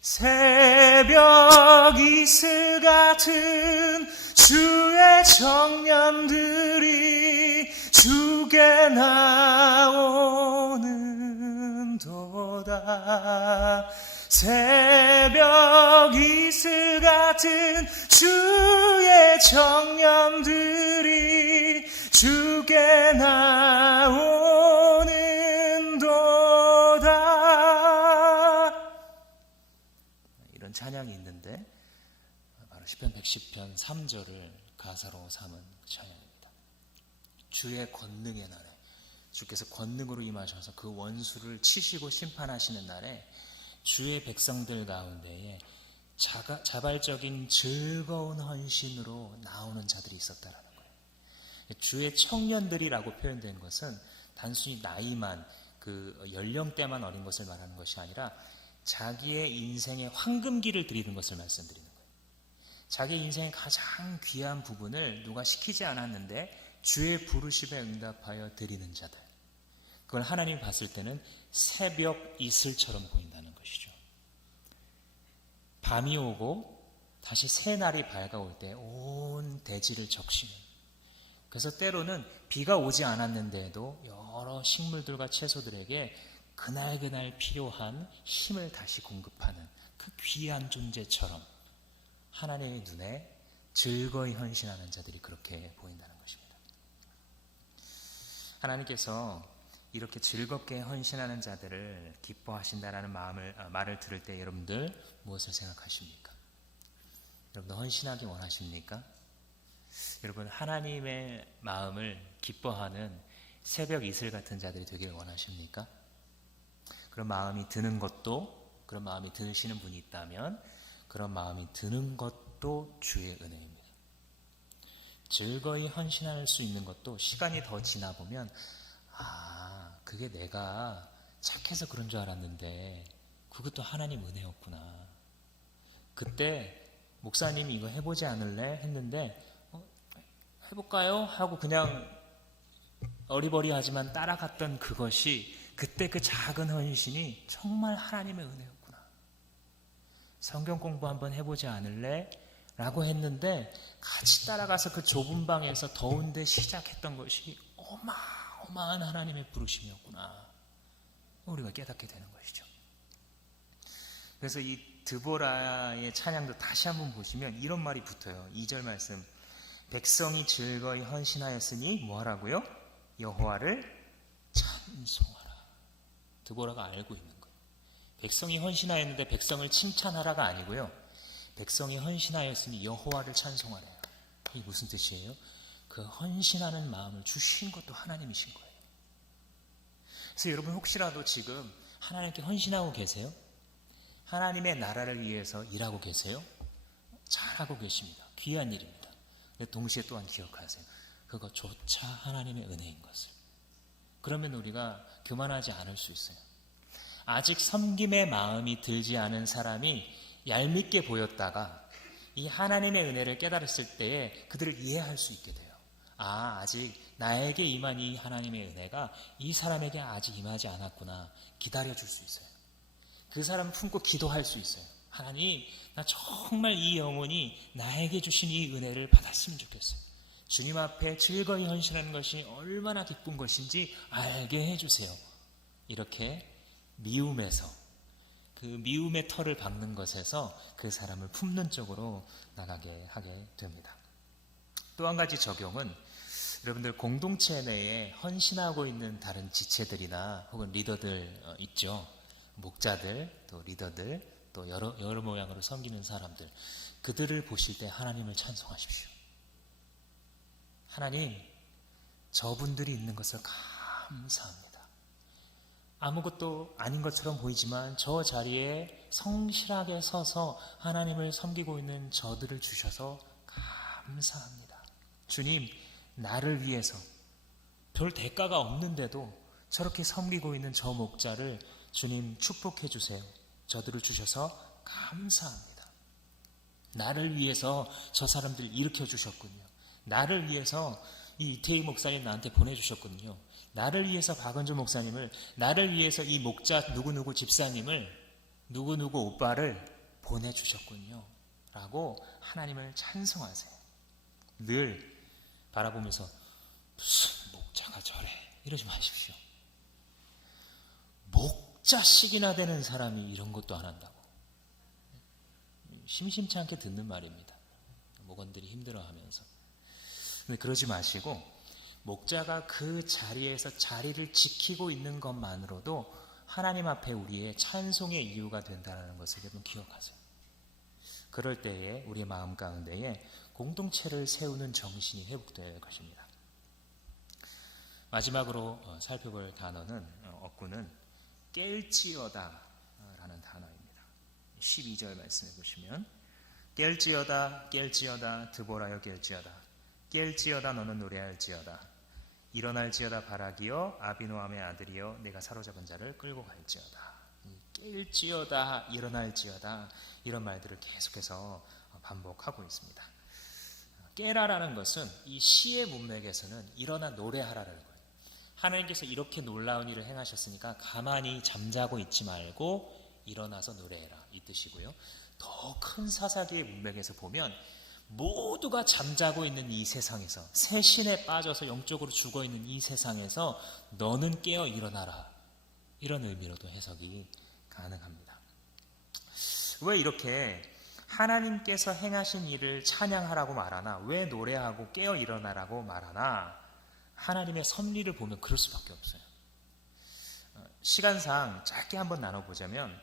새벽 이슬 같은 주의 청년들이 주께 나오는도다. 새벽 이슬 같은 주의 청년들이 주께 나오는도다. 이런 찬양이 있는데 바로 시편 110편 3절을 가사로 삼은 찬양입니다. 주의 권능의 날에, 주께서 권능으로 임하셔서 그 원수를 치시고 심판하시는 날에 주의 백성들 가운데에 자발적인 즐거운 헌신으로 나오는 자들이 있었다라는 거예요. 주의 청년들이라고 표현된 것은 단순히 나이만, 그 연령대만 어린 것을 말하는 것이 아니라 자기의 인생의 황금기를 드리는 것을 말씀드리는 거예요. 자기 인생의 가장 귀한 부분을 누가 시키지 않았는데 주의 부르심에 응답하여 드리는 자들, 그걸 하나님이 봤을 때는 새벽 이슬처럼 보인다는 것이죠. 밤이 오고 다시 새 날이 밝아올 때 온 대지를 적시는, 그래서 때로는 비가 오지 않았는데도 여러 식물들과 채소들에게 그날 필요한 힘을 다시 공급하는 그 귀한 존재처럼 하나님의 눈에 즐거이 헌신하는 자들이 그렇게 보인다는 것입니다. 하나님께서 이렇게 즐겁게 헌신하는 자들을 기뻐하신다라는 말을 들을 때 여러분들 무엇을 생각하십니까? 여러분들 헌신하기 원하십니까? 여러분 하나님의 마음을 기뻐하는 새벽 이슬 같은 자들이 되길 원하십니까? 그런 마음이 드는 것도, 그런 마음이 드시는 분이 있다면 그런 마음이 드는 것도 주의 은혜입니다. 즐거이 헌신할 수 있는 것도 시간이 더 지나 보면 그게 내가 착해서 그런 줄 알았는데 그것도 하나님 은혜였구나. 그때 목사님이 이거 해보지 않을래? 했는데 해볼까요? 하고 그냥 어리버리하지만 따라갔던 그것이, 그때 그 작은 헌신이 정말 하나님의 은혜였구나. 성경 공부 한번 해보지 않을래? 라고 했는데 같이 따라가서 그 좁은 방에서 더운데 시작했던 것이 어마어마한 하나님의 부르심이었구나. 우리가 깨닫게 되는 것이죠. 그래서 이 드보라의 찬양도 다시 한번 보시면 이런 말이 붙어요. 2절 말씀, 백성이 즐거이 헌신하였으니 뭐하라고요? 여호와를 찬송하라. 드보라가 알고 있는 거예요. 백성이 헌신하였는데 백성을 칭찬하라가 아니고요, 백성이 헌신하였으니 여호와를 찬송하래요. 이게 무슨 뜻이에요? 그 헌신하는 마음을 주신 것도 하나님이신 거예요. 그래서 여러분 혹시라도 지금 하나님께 헌신하고 계세요? 하나님의 나라를 위해서 일하고 계세요? 잘하고 계십니다. 귀한 일입니다. 동시에 또한 기억하세요. 그것조차 하나님의 은혜인 것을. 그러면 우리가 교만하지 않을 수 있어요. 아직 섬김의 마음이 들지 않은 사람이 얄밉게 보였다가 이 하나님의 은혜를 깨달았을 때에 그들을 이해할 수 있게 돼요. 아직 나에게 임한 이 하나님의 은혜가 이 사람에게 아직 임하지 않았구나. 기다려줄 수 있어요. 그 사람 품고 기도할 수 있어요. 하나님, 나 정말 이 영혼이 나에게 주신 이 은혜를 받았으면 좋겠어요. 주님 앞에 즐거이 헌신하는 것이 얼마나 기쁜 것인지 알게 해주세요. 이렇게 미움에서, 그 미움의 털을 박는 것에서 그 사람을 품는 쪽으로 나가게 하게 됩니다. 또 한 가지 적용은, 여러분들 공동체 내에 헌신하고 있는 다른 지체들이나 혹은 리더들 있죠. 목자들, 또 리더들, 또 여러 모양으로 섬기는 사람들, 그들을 보실 때 하나님을 찬송하십시오. 하나님, 저분들이 있는 것을 감사합니다. 아무것도 아닌 것처럼 보이지만 저 자리에 성실하게 서서 하나님을 섬기고 있는 저들을 주셔서 감사합니다. 주님, 나를 위해서 별 대가가 없는데도 저렇게 섬기고 있는 저 목자를 주님 축복해 주세요. 저들을 주셔서 감사합니다. 나를 위해서 저 사람들 일으켜 주셨군요. 나를 위해서 이 이태희 목사님 나한테 보내주셨거든요. 나를 위해서 박은주 목사님을, 나를 위해서 이 목자 누구누구 집사님을, 누구누구 오빠를 보내주셨군요. 라고 하나님을 찬송하세요. 늘 바라보면서 무슨 목자가 저래 이러지 마십시오. 목자씩이나 되는 사람이 이런 것도 안 한다고. 심심치 않게 듣는 말입니다. 목원들이 힘들어하면서. 근데 그러지 마시고 목자가 그 자리에서 자리를 지키고 있는 것만으로도 하나님 앞에 우리의 찬송의 이유가 된다는 것을 여러분 기억하세요. 그럴 때에 우리의 마음 가운데에 공동체를 세우는 정신이 회복될 것입니다. 마지막으로 살펴볼 단어는 어구는 깰지어다 라는 단어입니다. 12절 말씀해 보시면 깰지어다 깰지어다 드보라여 깰지어다 깰지어다 너는 노래할지어다 일어날지어다 바라기여 아비노함의 아들이여 내가 사로잡은 자를 끌고 갈지어다. 깰지어다 일어날지어다 이런 말들을 계속해서 반복하고 있습니다. 깨라라는 것은 이 시의 문맥에서는 일어나 노래하라는 거예요. 하나님께서 이렇게 놀라운 일을 행하셨으니까 가만히 잠자고 있지 말고 일어나서 노래해라 이 뜻이고요. 더 큰 사사기의 문맥에서 보면 모두가 잠자고 있는 이 세상에서 세신에 빠져서 영적으로 죽어있는 이 세상에서 너는 깨어 일어나라 이런 의미로도 해석이 가능합니다. 왜 이렇게 하나님께서 행하신 일을 찬양하라고 말하나, 왜 노래하고 깨어 일어나라고 말하나, 하나님의 섭리를 보면 그럴 수밖에 없어요. 시간상 짧게 한번 나눠보자면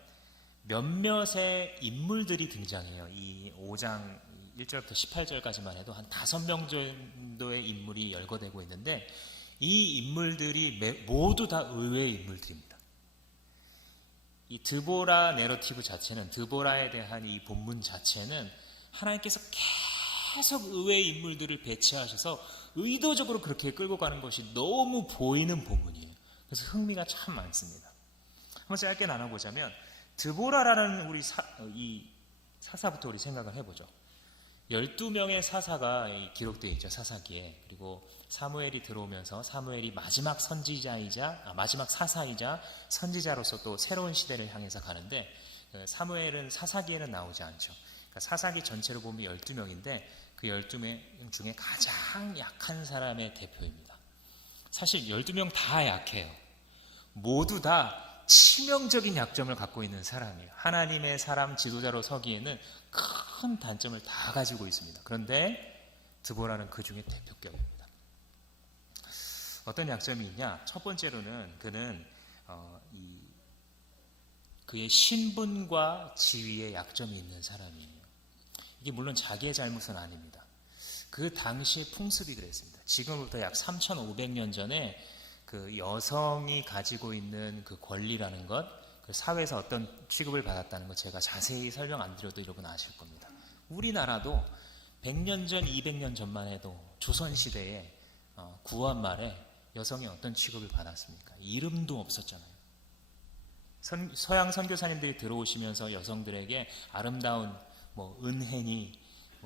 몇몇의 인물들이 등장해요. 이 5장 1절부터 18절까지만 해도 한 5명 정도의 인물이 열거되고 있는데 이 인물들이 모두 다 의외의 인물들입니다. 이 드보라 내러티브 자체는, 드보라에 대한 이 본문 자체는 하나님께서 계속 의외의 인물들을 배치하셔서 의도적으로 그렇게 끌고 가는 것이 너무 보이는 본문이에요. 그래서 흥미가 참 많습니다. 한번 짧게 나눠보자면 드보라라는 이 사사부터 우리 생각을 해보죠. 12명의 사사가 기록되어 있죠. 사사기에. 그리고 사무엘이 들어오면서 사무엘이 마지막 마지막 사사이자 선지자로서 또 새로운 시대를 향해서 가는데 사무엘은 사사기에는 나오지 않죠. 그러니까 사사기 전체로 보면 12명인데 그 12명 중에 가장 약한 사람의 대표입니다. 사실 12명 다 약해요. 모두 다 치명적인 약점을 갖고 있는 사람이에요. 하나님의 사람 지도자로 서기에는 큰 단점을 다 가지고 있습니다. 그런데 드보라는 그 중에 대표격입니다. 어떤 약점이 있냐? 첫 번째로는 그는 그의 신분과 지위에 약점이 있는 사람이에요. 이게 물론 자기의 잘못은 아닙니다. 그 당시의 풍습이 그랬습니다. 지금부터 약 3,500년 전에 그 여성이 가지고 있는 그 권리라는 것, 그 사회에서 어떤 취급을 받았다는 것 제가 자세히 설명 안 드려도 여러분 아실 겁니다. 우리나라도 100년 전, 200년 전만 해도 조선시대에 구원 말에 여성이 어떤 취급을 받았습니까? 이름도 없었잖아요. 서양 선교사님들이 들어오시면서 여성들에게 아름다운 은혜니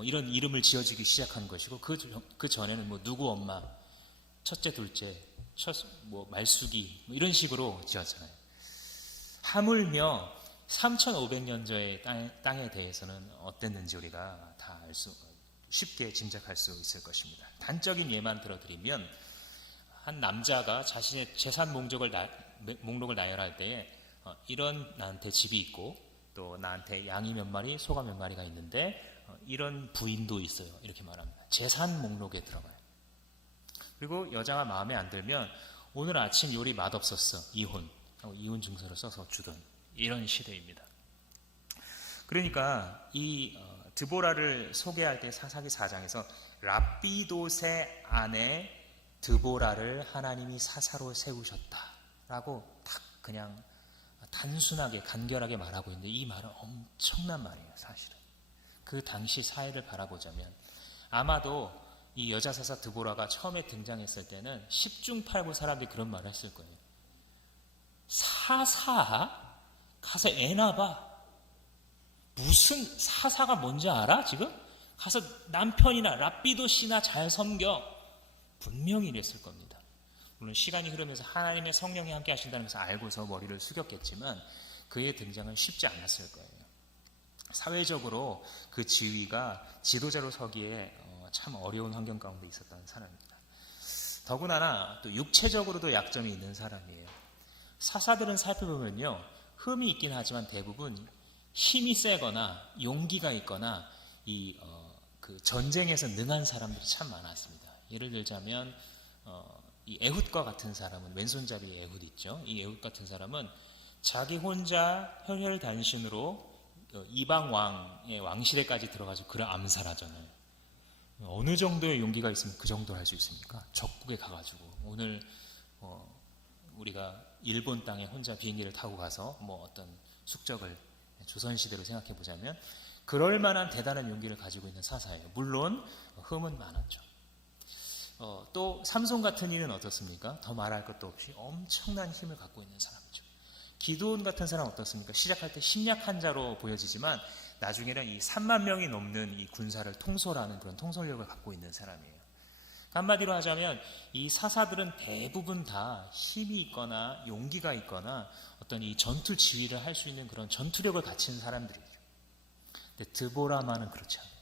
이런 이름을 지어주기 시작한 것이고 그 전에는 누구 엄마, 첫째, 둘째, 말숙이 이런 식으로 지었잖아요. 하물며 3,500년 전의 땅에 대해서는 어땠는지 우리가 다 쉽게 짐작할 수 있을 것입니다. 단적인 예만 들어드리면 한 남자가 자신의 재산 목록을 나열할 때에 이런 나한테 집이 있고 또 나한테 양이 몇 마리, 소가 몇 마리가 있는데 이런 부인도 있어요. 이렇게 말합니다. 재산 목록에 들어가요. 그리고 여자가 마음에 안 들면 오늘 아침 요리 맛없었어. 이혼 증서를 써서 주던 이런 시대입니다. 그러니까 이 드보라를 소개할 때 사사기 4장에서 랍비돗의 아내 드보라를 하나님이 사사로 세우셨다라고 딱 그냥 단순하게 간결하게 말하고 있는데, 이 말은 엄청난 말이에요. 사실은 그 당시 사회를 바라보자면 아마도 이 여자 사사 드보라가 처음에 등장했을 때는 10중 8구 사람들이 그런 말을 했을 거예요. 사사? 가서 애 낳아봐. 무슨 사사가 뭔지 알아 지금? 가서 남편이나 랍비돗이나 잘 섬겨. 분명히 이랬을 겁니다. 물론 시간이 흐르면서 하나님의 성령이 함께 하신다는 것을 알고서 머리를 숙였겠지만 그의 등장은 쉽지 않았을 거예요. 사회적으로 그 지위가 지도자로 서기에 참 어려운 환경 가운데 있었던 사람입니다. 더구나 또 육체적으로도 약점이 있는 사람이에요. 사사들은 살펴보면요, 흠이 있긴 하지만 대부분 힘이 세거나 용기가 있거나 그 전쟁에서 능한 사람들이 참 많았습니다. 예를 들자면 이 에훗과 같은 사람은, 왼손잡이 에훗 있죠. 이 에훗 같은 사람은 자기 혼자 혈혈단신으로 이방 왕의 왕실에까지 들어가서 그를 암살하잖아요. 어느 정도의 용기가 있으면 그 정도 할 수 있습니까? 적국에 가가지고 오늘 우리가 일본 땅에 혼자 비행기를 타고 가서 어떤 숙적을 조선시대로 생각해 보자면 그럴 만한 대단한 용기를 가지고 있는 사사예요. 물론 흠은 많았죠. 또 삼손 같은 이는 어떻습니까? 더 말할 것도 없이 엄청난 힘을 갖고 있는 사람이죠. 기드온 같은 사람 어떻습니까? 시작할 때 심약한 자로 보여지지만 나중에는 이 3만 명이 넘는 이 군사를 통솔하는 그런 통솔력을 갖고 있는 사람이에요. 한마디로 하자면 이 사사들은 대부분 다 힘이 있거나 용기가 있거나 어떤 이 전투 지휘를 할 수 있는 그런 전투력을 갖춘 사람들이에요. 근데 드보라만은 그렇지 않아요.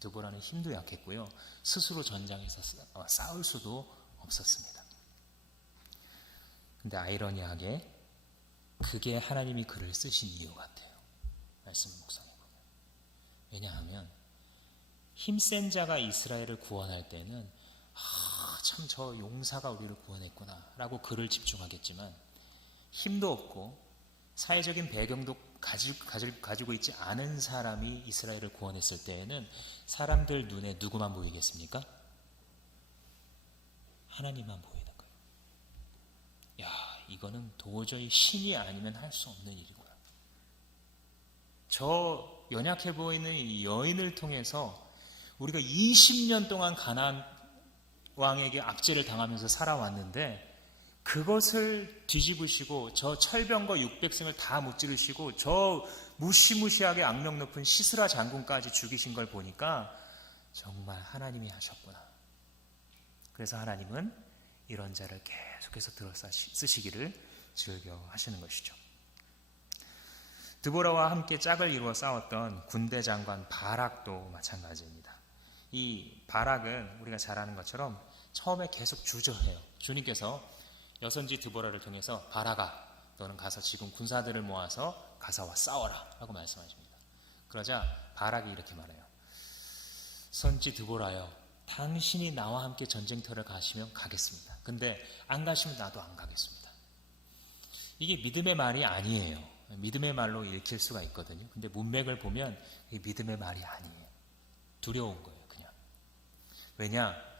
드보라는 힘도 약했고요, 스스로 전장에서 싸울 수도 없었습니다. 근데 아이러니하게 그게 하나님이 그를 쓰신 이유 같아요. 말씀을 묵상해보면. 왜냐하면 힘센 자가 이스라엘을 구원할 때는 참 저 용사가 우리를 구원했구나 라고 그를 집중하겠지만, 힘도 없고 사회적인 배경도 가지고 있지 않은 사람이 이스라엘을 구원했을 때에는 사람들 눈에 누구만 보이겠습니까? 하나님만 보이는 거예요. 야, 이거는 도저히 신이 아니면 할 수 없는 일이구나. 저 연약해 보이는 이 여인을 통해서 우리가 20년 동안 가나안 왕에게 압제를 당하면서 살아왔는데 그것을 뒤집으시고 저 철병과 600승을 다 무찌르시고 저 무시무시하게 악명 높은 시스라 장군까지 죽이신 걸 보니까 정말 하나님이 하셨구나. 그래서 하나님은 이런 자를 계속해서 들어 쓰시기를 즐겨 하시는 것이죠. 드보라와 함께 짝을 이루어 싸웠던 군대 장관 바락도 마찬가지입니다. 이 바락은 우리가 잘 아는 것처럼 처음에 계속 주저해요. 주님께서 여선지 드보라를 통해서 바락아, 너는 가서 지금 군사들을 모아서 가서와 싸워라 라고 말씀하십니다. 그러자 바락이 이렇게 말해요. 선지 드보라여, 당신이 나와 함께 전쟁터를 가시면 가겠습니다. 근데 안 가시면 나도 안 가겠습니다. 이게 믿음의 말이 아니에요. 믿음의 말로 읽힐 수가 있거든요. 근데 문맥을 보면 이게 믿음의 말이 아니에요. 두려운 거예요, 그냥. 왜냐?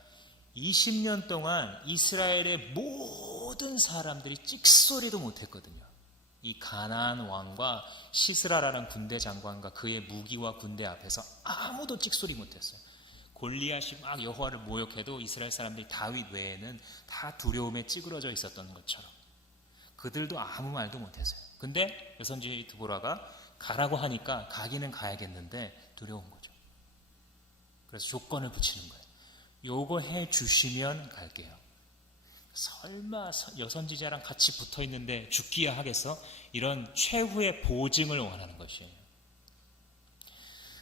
20년 동안 이스라엘의 모든 사람들이 찍소리도 못했거든요. 이 가나안 왕과 시스라라는 군대 장관과 그의 무기와 군대 앞에서 아무도 찍소리 못했어요. 골리앗이 막 여호와를 모욕해도 이스라엘 사람들이 다윗 외에는 다 두려움에 찌그러져 있었던 것처럼 그들도 아무 말도 못했어요. 근데 여선지 드보라가 가라고 하니까 가기는 가야겠는데 두려운 거죠. 그래서 조건을 붙이는 거예요. 요거 해 주시면 갈게요. 설마 여선지자랑 같이 붙어 있는데 죽기야 하겠어? 이런 최후의 보증을 원하는 것이에요.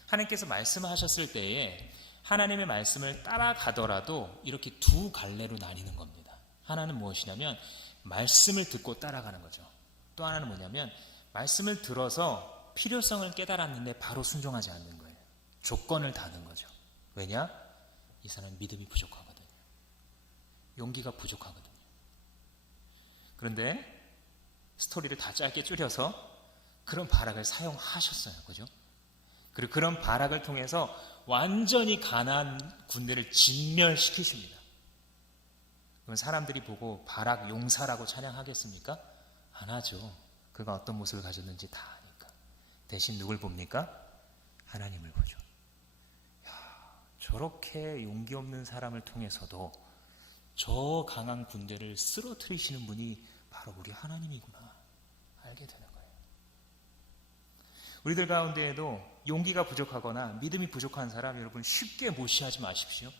하나님께서 말씀하셨을 때에 하나님의 말씀을 따라가더라도 이렇게 두 갈래로 나뉘는 겁니다. 하나는 무엇이냐면 말씀을 듣고 따라가는 거죠. 또 하나는 뭐냐면 말씀을 들어서 필요성을 깨달았는데 바로 순종하지 않는 거예요. 조건을 다는 거죠. 왜냐? 이 사람은 믿음이 부족하거든요. 용기가 부족하거든요. 그런데 스토리를 다 짧게 줄여서 그런 바락을 사용하셨어요. 그죠? 그리고 그런 바락을 통해서 완전히 가나안 군대를 진멸시키십니다. 그럼 사람들이 보고 바락 용사라고 찬양하겠습니까? 안 하죠. 그가 어떤 모습을 가졌는지 다 아니까. 대신 누굴 봅니까? 하나님을 보죠. 저렇게 용기 없는 사람을 통해서도 저 강한 군대를 쓰러뜨리시는 분이 바로 우리 하나님이구나 알게 되는 거예요. 우리들 가운데에도 용기가 부족하거나 믿음이 부족한 사람 여러분 쉽게 무시하지 마십시오.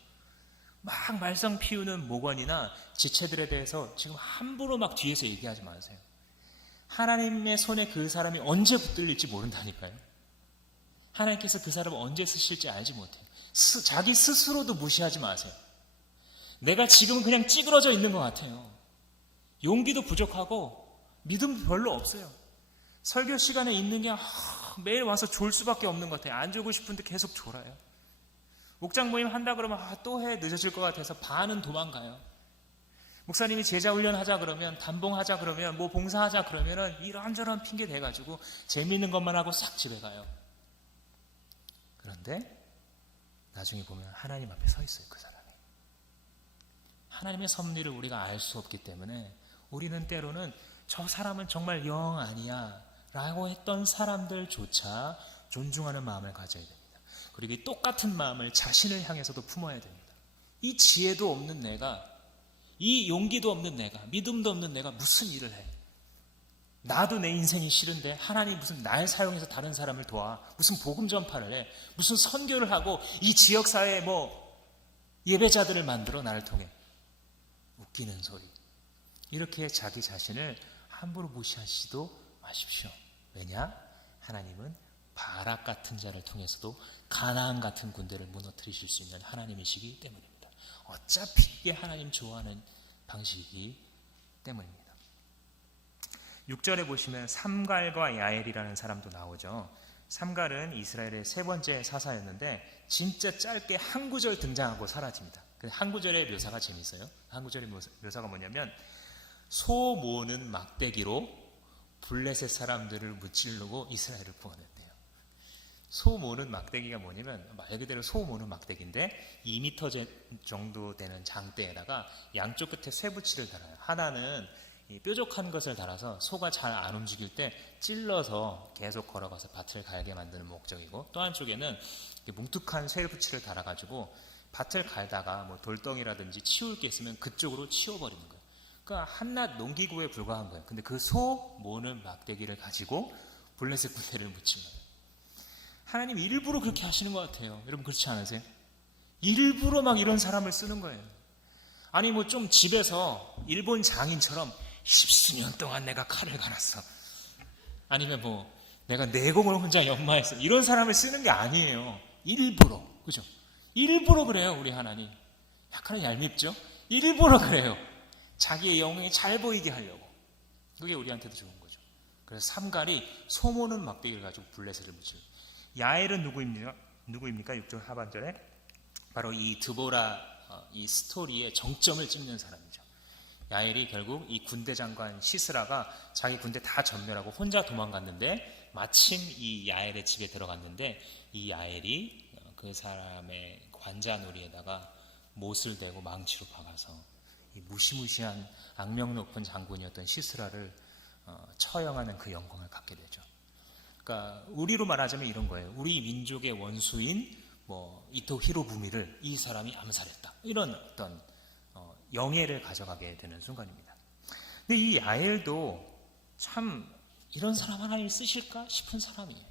막 말썽 피우는 목원이나 지체들에 대해서 지금 함부로 막 뒤에서 얘기하지 마세요. 하나님의 손에 그 사람이 언제 붙들릴지 모른다니까요. 하나님께서 그 사람을 언제 쓰실지 알지 못해요. 자기 스스로도 무시하지 마세요. 내가 지금은 그냥 찌그러져 있는 것 같아요. 용기도 부족하고 믿음 별로 없어요. 설교 시간에 있는 게 매일 와서 졸 수밖에 없는 것 같아요. 안 졸고 싶은데 계속 졸아요. 목장 모임 한다 그러면 또 해 늦어질 것 같아서 반은 도망가요. 목사님이 제자 훈련하자 그러면 단봉하자 그러면 뭐 봉사하자 그러면은 이런저런 핑계 대가지고 재미있는 것만 하고 싹 집에 가요. 그런데 나중에 보면 하나님 앞에 서 있어요. 그 사람이. 하나님의 섭리를 우리가 알 수 없기 때문에 우리는 때로는 저 사람은 정말 영 아니야 라고 했던 사람들조차 존중하는 마음을 가져야 됩니다. 그리고 이 똑같은 마음을 자신을 향해서도 품어야 됩니다. 이 지혜도 없는 내가, 이 용기도 없는 내가, 믿음도 없는 내가 무슨 일을 해? 나도 내 인생이 싫은데 하나님 무슨 날 사용해서 다른 사람을 도와? 무슨 복음 전파를 해? 무슨 선교를 하고 이 지역사회에 예배자들을 만들어 나를 통해? 웃기는 소리. 이렇게 자기 자신을 함부로 무시하시지도 마십시오. 왜냐? 하나님은 바락 같은 자를 통해서도 가나안 같은 군대를 무너뜨리실 수 있는 하나님이시기 때문입니다. 어차피 이게 하나님 좋아하는 방식이기 때문입니다. 6절에 보시면 삼갈과 야엘이라는 사람도 나오죠. 삼갈은 이스라엘의 세 번째 사사였는데 진짜 짧게 한 구절 등장하고 사라집니다. 한 구절의 묘사가 재밌어요. 한 구절의 묘사가 뭐냐면 소 모는 막대기로 블레셋 사람들을 무찌르고 이스라엘을 구원했대요. 소 모는 막대기가 뭐냐면 말 그대로 소 모는 막대기인데 2m 정도 되는 장대에다가 양쪽 끝에 쇠붙이를 달아요. 하나는 이 뾰족한 것을 달아서 소가 잘 안 움직일 때 찔러서 계속 걸어가서 밭을 갈게 만드는 목적이고, 또 한쪽에는 뭉툭한 쇠붙이를 달아가지고 밭을 갈다가 돌덩이라든지 치울 게 있으면 그쪽으로 치워버리는 거예요. 그러니까 한낱 농기구에 불과한 거예요. 근데 그 소 모는 막대기를 가지고 블레셋 군대를 묻힌 거예요. 하나님 일부러 그렇게 하시는 것 같아요. 여러분 그렇지 않으세요? 일부러 막 이런 사람을 쓰는 거예요. 아니 좀 집에서 일본 장인처럼 10수년 동안 내가 칼을 갈았어. 아니면 내가 내공을 혼자 연마했어. 이런 사람을 쓰는 게 아니에요. 일부러. 그죠? 일부러 그래요. 우리 하나님. 약간 얄밉죠? 일부러 그래요. 자기의 영광이 잘 보이게 하려고. 그게 우리한테도 좋은 거죠. 그래서 삼갈이 소모는 막대기를 가지고 블레셋을 묻혀요. 야엘은 누구입니까? 6절 하반절에 바로 이 드보라 이 스토리의 정점을 찍는 사람이죠. 야엘이 결국 이 군대 장관 시스라가 자기 군대 다 전멸하고 혼자 도망갔는데 마침 이 야엘의 집에 들어갔는데 이 야엘이 그 사람의 관자놀이에다가 못을 대고 망치로 박아서 이 무시무시한 악명 높은 장군이었던 시스라를 처형하는 그 영광을 갖게 되죠. 그러니까 우리로 말하자면 이런 거예요. 우리 민족의 원수인 이토 히로부미를 이 사람이 암살했다. 이런 어떤 영예를 가져가게 되는 순간입니다. 근데 이 야엘도 참 이런 사람 하나님 쓰실까 싶은 사람이에요.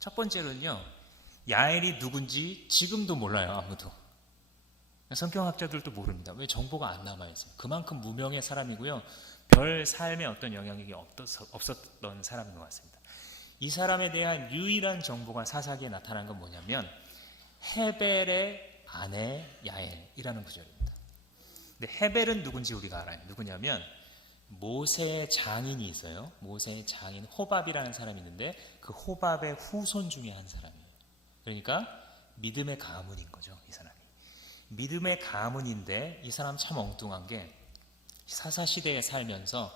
첫 번째로는요, 야엘이 누군지 지금도 몰라요. 아무도. 성경학자들도 모릅니다. 왜? 정보가 안 남아있어요. 그만큼 무명의 사람이고요, 별 삶에 어떤 영향력이 없었던 사람인 것 같습니다. 이 사람에 대한 유일한 정보가 사사기에 나타난 건 뭐냐면 헤벨의 아내 야엘이라는 구절입니다. 근데 헤벨은 누군지 우리가 알아요. 누구냐면 모세의 장인이 있어요. 모세의 장인 호밥이라는 사람이 있는데 그 호밥의 후손 중에 한 사람이에요. 그러니까 믿음의 가문인 거죠. 이 사람이 믿음의 가문인데 이 사람 참 엉뚱한 게 사사시대에 살면서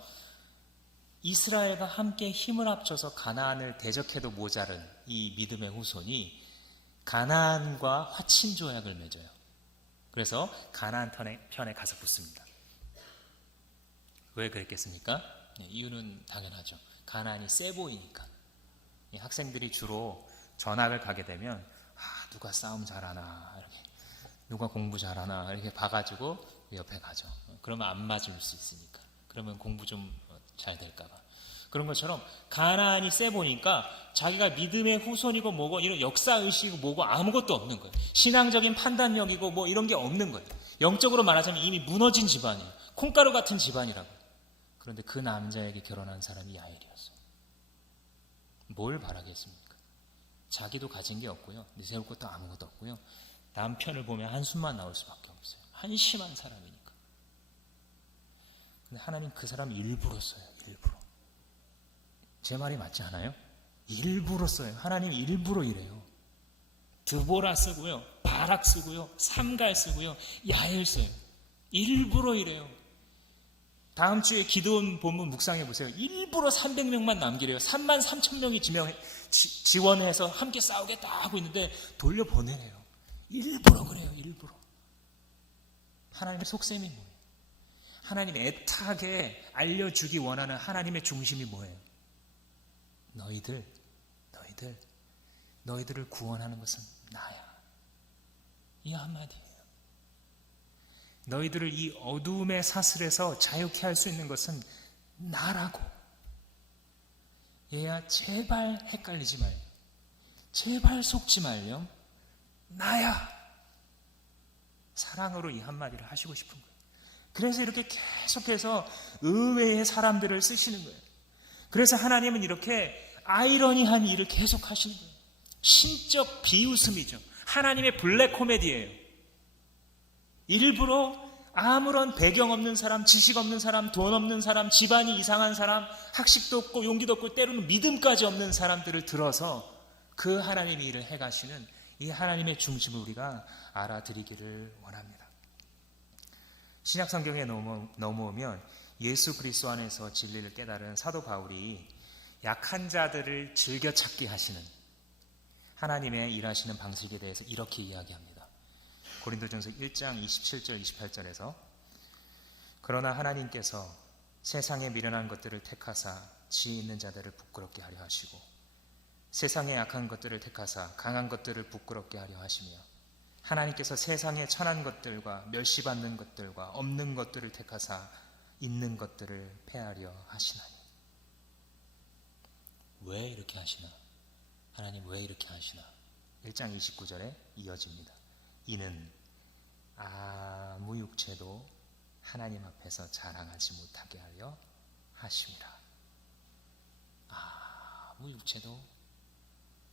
이스라엘과 함께 힘을 합쳐서 가나안을 대적해도 모자른 이 믿음의 후손이 가나안과 화친 조약을 맺어요. 그래서 가나안 편에 가서 붙습니다. 왜 그랬겠습니까? 이유는 당연하죠. 가나안이 세 보이니까. 이 학생들이 주로 전학을 가게 되면 누가 싸움 잘하나, 이렇게 누가 공부 잘하나 이렇게 봐가지고 옆에 가죠. 그러면 안 맞을 수 있으니까. 그러면 공부 좀 잘 될까봐. 그런 것처럼 가나안이 세 보니까 자기가 믿음의 후손이고 뭐고 이런 역사의식이고 뭐고 아무것도 없는 거예요. 신앙적인 판단력이고 뭐 이런 게 없는 거예요. 영적으로 말하자면 이미 무너진 집안이에요. 콩가루 같은 집안이라고. 그런데 그 남자에게 결혼한 사람이 야엘이었어요. 뭘 바라겠습니까? 자기도 가진 게 없고요. 내세울 것도 아무것도 없고요. 남편을 보면 한숨만 나올 수밖에 없어요. 한심한 사람이니까. 근데 하나님 그 사람 일부러 써요. 일부러. 제 말이 맞지 않아요? 일부러 써요. 하나님 일부러 이래요. 드보라 쓰고요. 바락 쓰고요. 삼갈 쓰고요. 야엘 써요. 일부러 이래요. 다음 주에 기도원 본문 묵상해 보세요. 일부러 300명만 남기래요. 33,000명이 지원해서 함께 싸우겠다 하고 있는데 돌려보내래요. 일부러 그래요. 일부러. 하나님의 속셈이 뭐예요? 하나님 애타게 알려주기 원하는 하나님의 중심이 뭐예요? 너희들을 구원하는 것은 나야. 이 한마디예요. 너희들을 이 어두움의 사슬에서 자유케 할 수 있는 것은 나라고. 얘야 제발 헷갈리지 말고, 제발 속지 말렴. 나야. 사랑으로 이 한마디를 하시고 싶은 거예요. 그래서 이렇게 계속해서 의외의 사람들을 쓰시는 거예요. 그래서 하나님은 이렇게 아이러니한 일을 계속 하시는 거예요. 신적 비웃음이죠. 하나님의 블랙 코미디예요. 일부러 아무런 배경 없는 사람, 지식 없는 사람, 돈 없는 사람, 집안이 이상한 사람, 학식도 없고 용기도 없고 때로는 믿음까지 없는 사람들을 들어서 그 하나님의 일을 해가시는 이 하나님의 중심을 우리가 알아들이기를 원합니다. 신약 성경에 넘어오면 예수 그리스도 안에서 진리를 깨달은 사도 바울이 약한 자들을 즐겨 찾게 하시는 하나님의 일하시는 방식에 대해서 이렇게 이야기합니다. 고린도전서 1장 27절 28절에서 그러나 하나님께서 세상에 미련한 것들을 택하사 지혜 있는 자들을 부끄럽게 하려 하시고 세상에 약한 것들을 택하사 강한 것들을 부끄럽게 하려 하시며 하나님께서 세상에 천한 것들과 멸시받는 것들과 없는 것들을 택하사 있는 것들을 폐하려 하시나니. 왜 이렇게 하시나? 하나님 왜 이렇게 하시나? 1장 29절에 이어집니다. 이는 아무 육체도 하나님 앞에서 자랑하지 못하게 하려 하심이라. 아무 육체도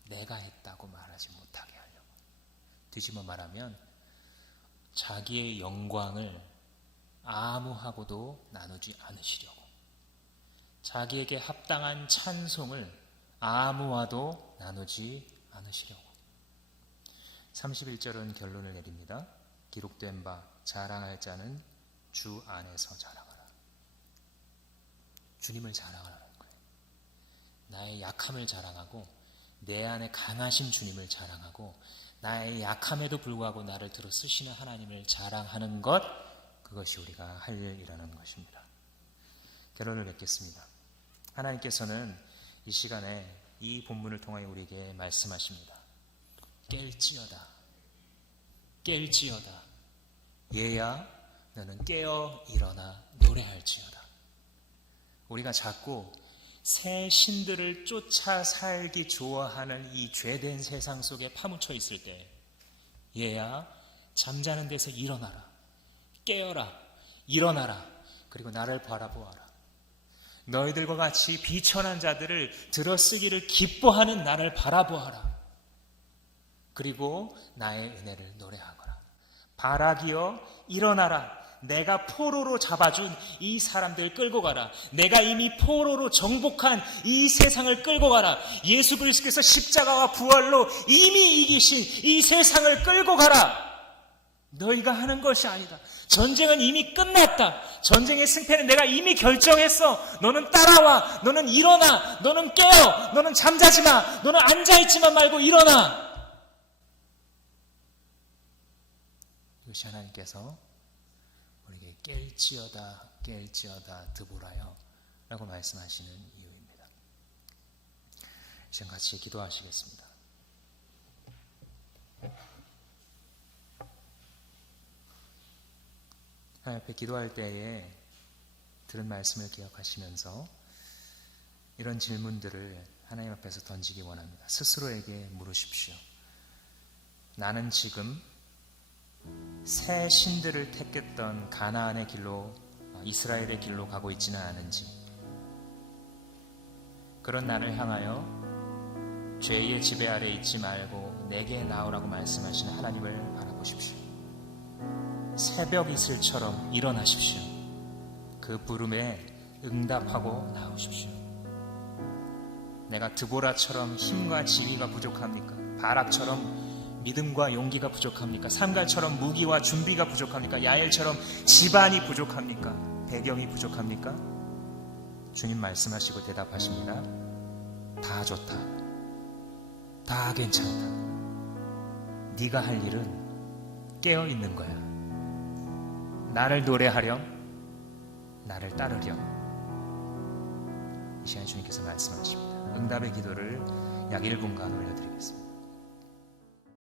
내가 했다고 말하지 못하게 하려고. 뒤집어 말하면 자기의 영광을 아무하고도 나누지 않으시려고, 자기에게 합당한 찬송을 아무와도 나누지 않으시려고. 31절은 결론을 내립니다. 기록된 바 자랑할 자는 주 안에서 자랑하라. 주님을 자랑하라는 거예요. 나의 약함을 자랑하고 내 안에 강하신 주님을 자랑하고 나의 약함에도 불구하고 나를 들어 쓰시는 하나님을 자랑하는 것, 그것이 우리가 할 일이라는 것입니다. 결론을 맺겠습니다. 하나님께서는 이 시간에 이 본문을 통하여 우리에게 말씀하십니다. 깰지어다. 깰지어다. 얘야 너는 깨어 일어나 노래할지어다. 우리가 자꾸 새 신들을 쫓아 살기 좋아하는 이 죄된 세상 속에 파묻혀 있을 때 얘야 잠자는 데서 일어나라. 깨어라. 일어나라. 그리고 나를 바라보아라. 너희들과 같이 비천한 자들을 들어쓰기를 기뻐하는 나를 바라보아라. 그리고 나의 은혜를 노래하거라. 바라기여 일어나라. 내가 포로로 잡아준 이 사람들 끌고 가라. 내가 이미 포로로 정복한 이 세상을 끌고 가라. 예수 그리스도께서 십자가와 부활로 이미 이기신 이 세상을 끌고 가라. 너희가 하는 것이 아니다. 전쟁은 이미 끝났다. 전쟁의 승패는 내가 이미 결정했어. 너는 따라와. 너는 일어나. 너는 깨어. 너는 잠자지 마. 너는 앉아있지만 말고 일어나. 이것이 하나님께서 우리에게 깰지어다 드보라여 라고 말씀하시는 이유입니다. 이제 같이 기도하시겠습니다. 하나님 앞에 기도할 때에 들은 말씀을 기억하시면서 이런 질문들을 하나님 앞에서 던지기 원합니다. 스스로에게 물으십시오. 나는 지금 새 신들을 택했던 가나안의 길로, 이스라엘의 길로 가고 있지는 않은지, 그런 나를 향하여 죄의 지배 아래 있지 말고 내게 나오라고 말씀하시는 하나님을 바라보십시오. 새벽 이슬처럼 일어나십시오. 그 부름에 응답하고 나오십시오. 내가 드보라처럼 힘과 지위가 부족합니까? 바락처럼 믿음과 용기가 부족합니까? 삼갈처럼 무기와 준비가 부족합니까? 야엘처럼 집안이 부족합니까? 배경이 부족합니까? 주님 말씀하시고 대답하십니다. 다 좋다. 다 괜찮다. 네가 할 일은 깨어있는 거야. 나를 노래하렴, 나를 따르렴. 이 시간 주님께서 말씀하십니다. 응답의 기도를 약 1분간 올려드리겠습니다.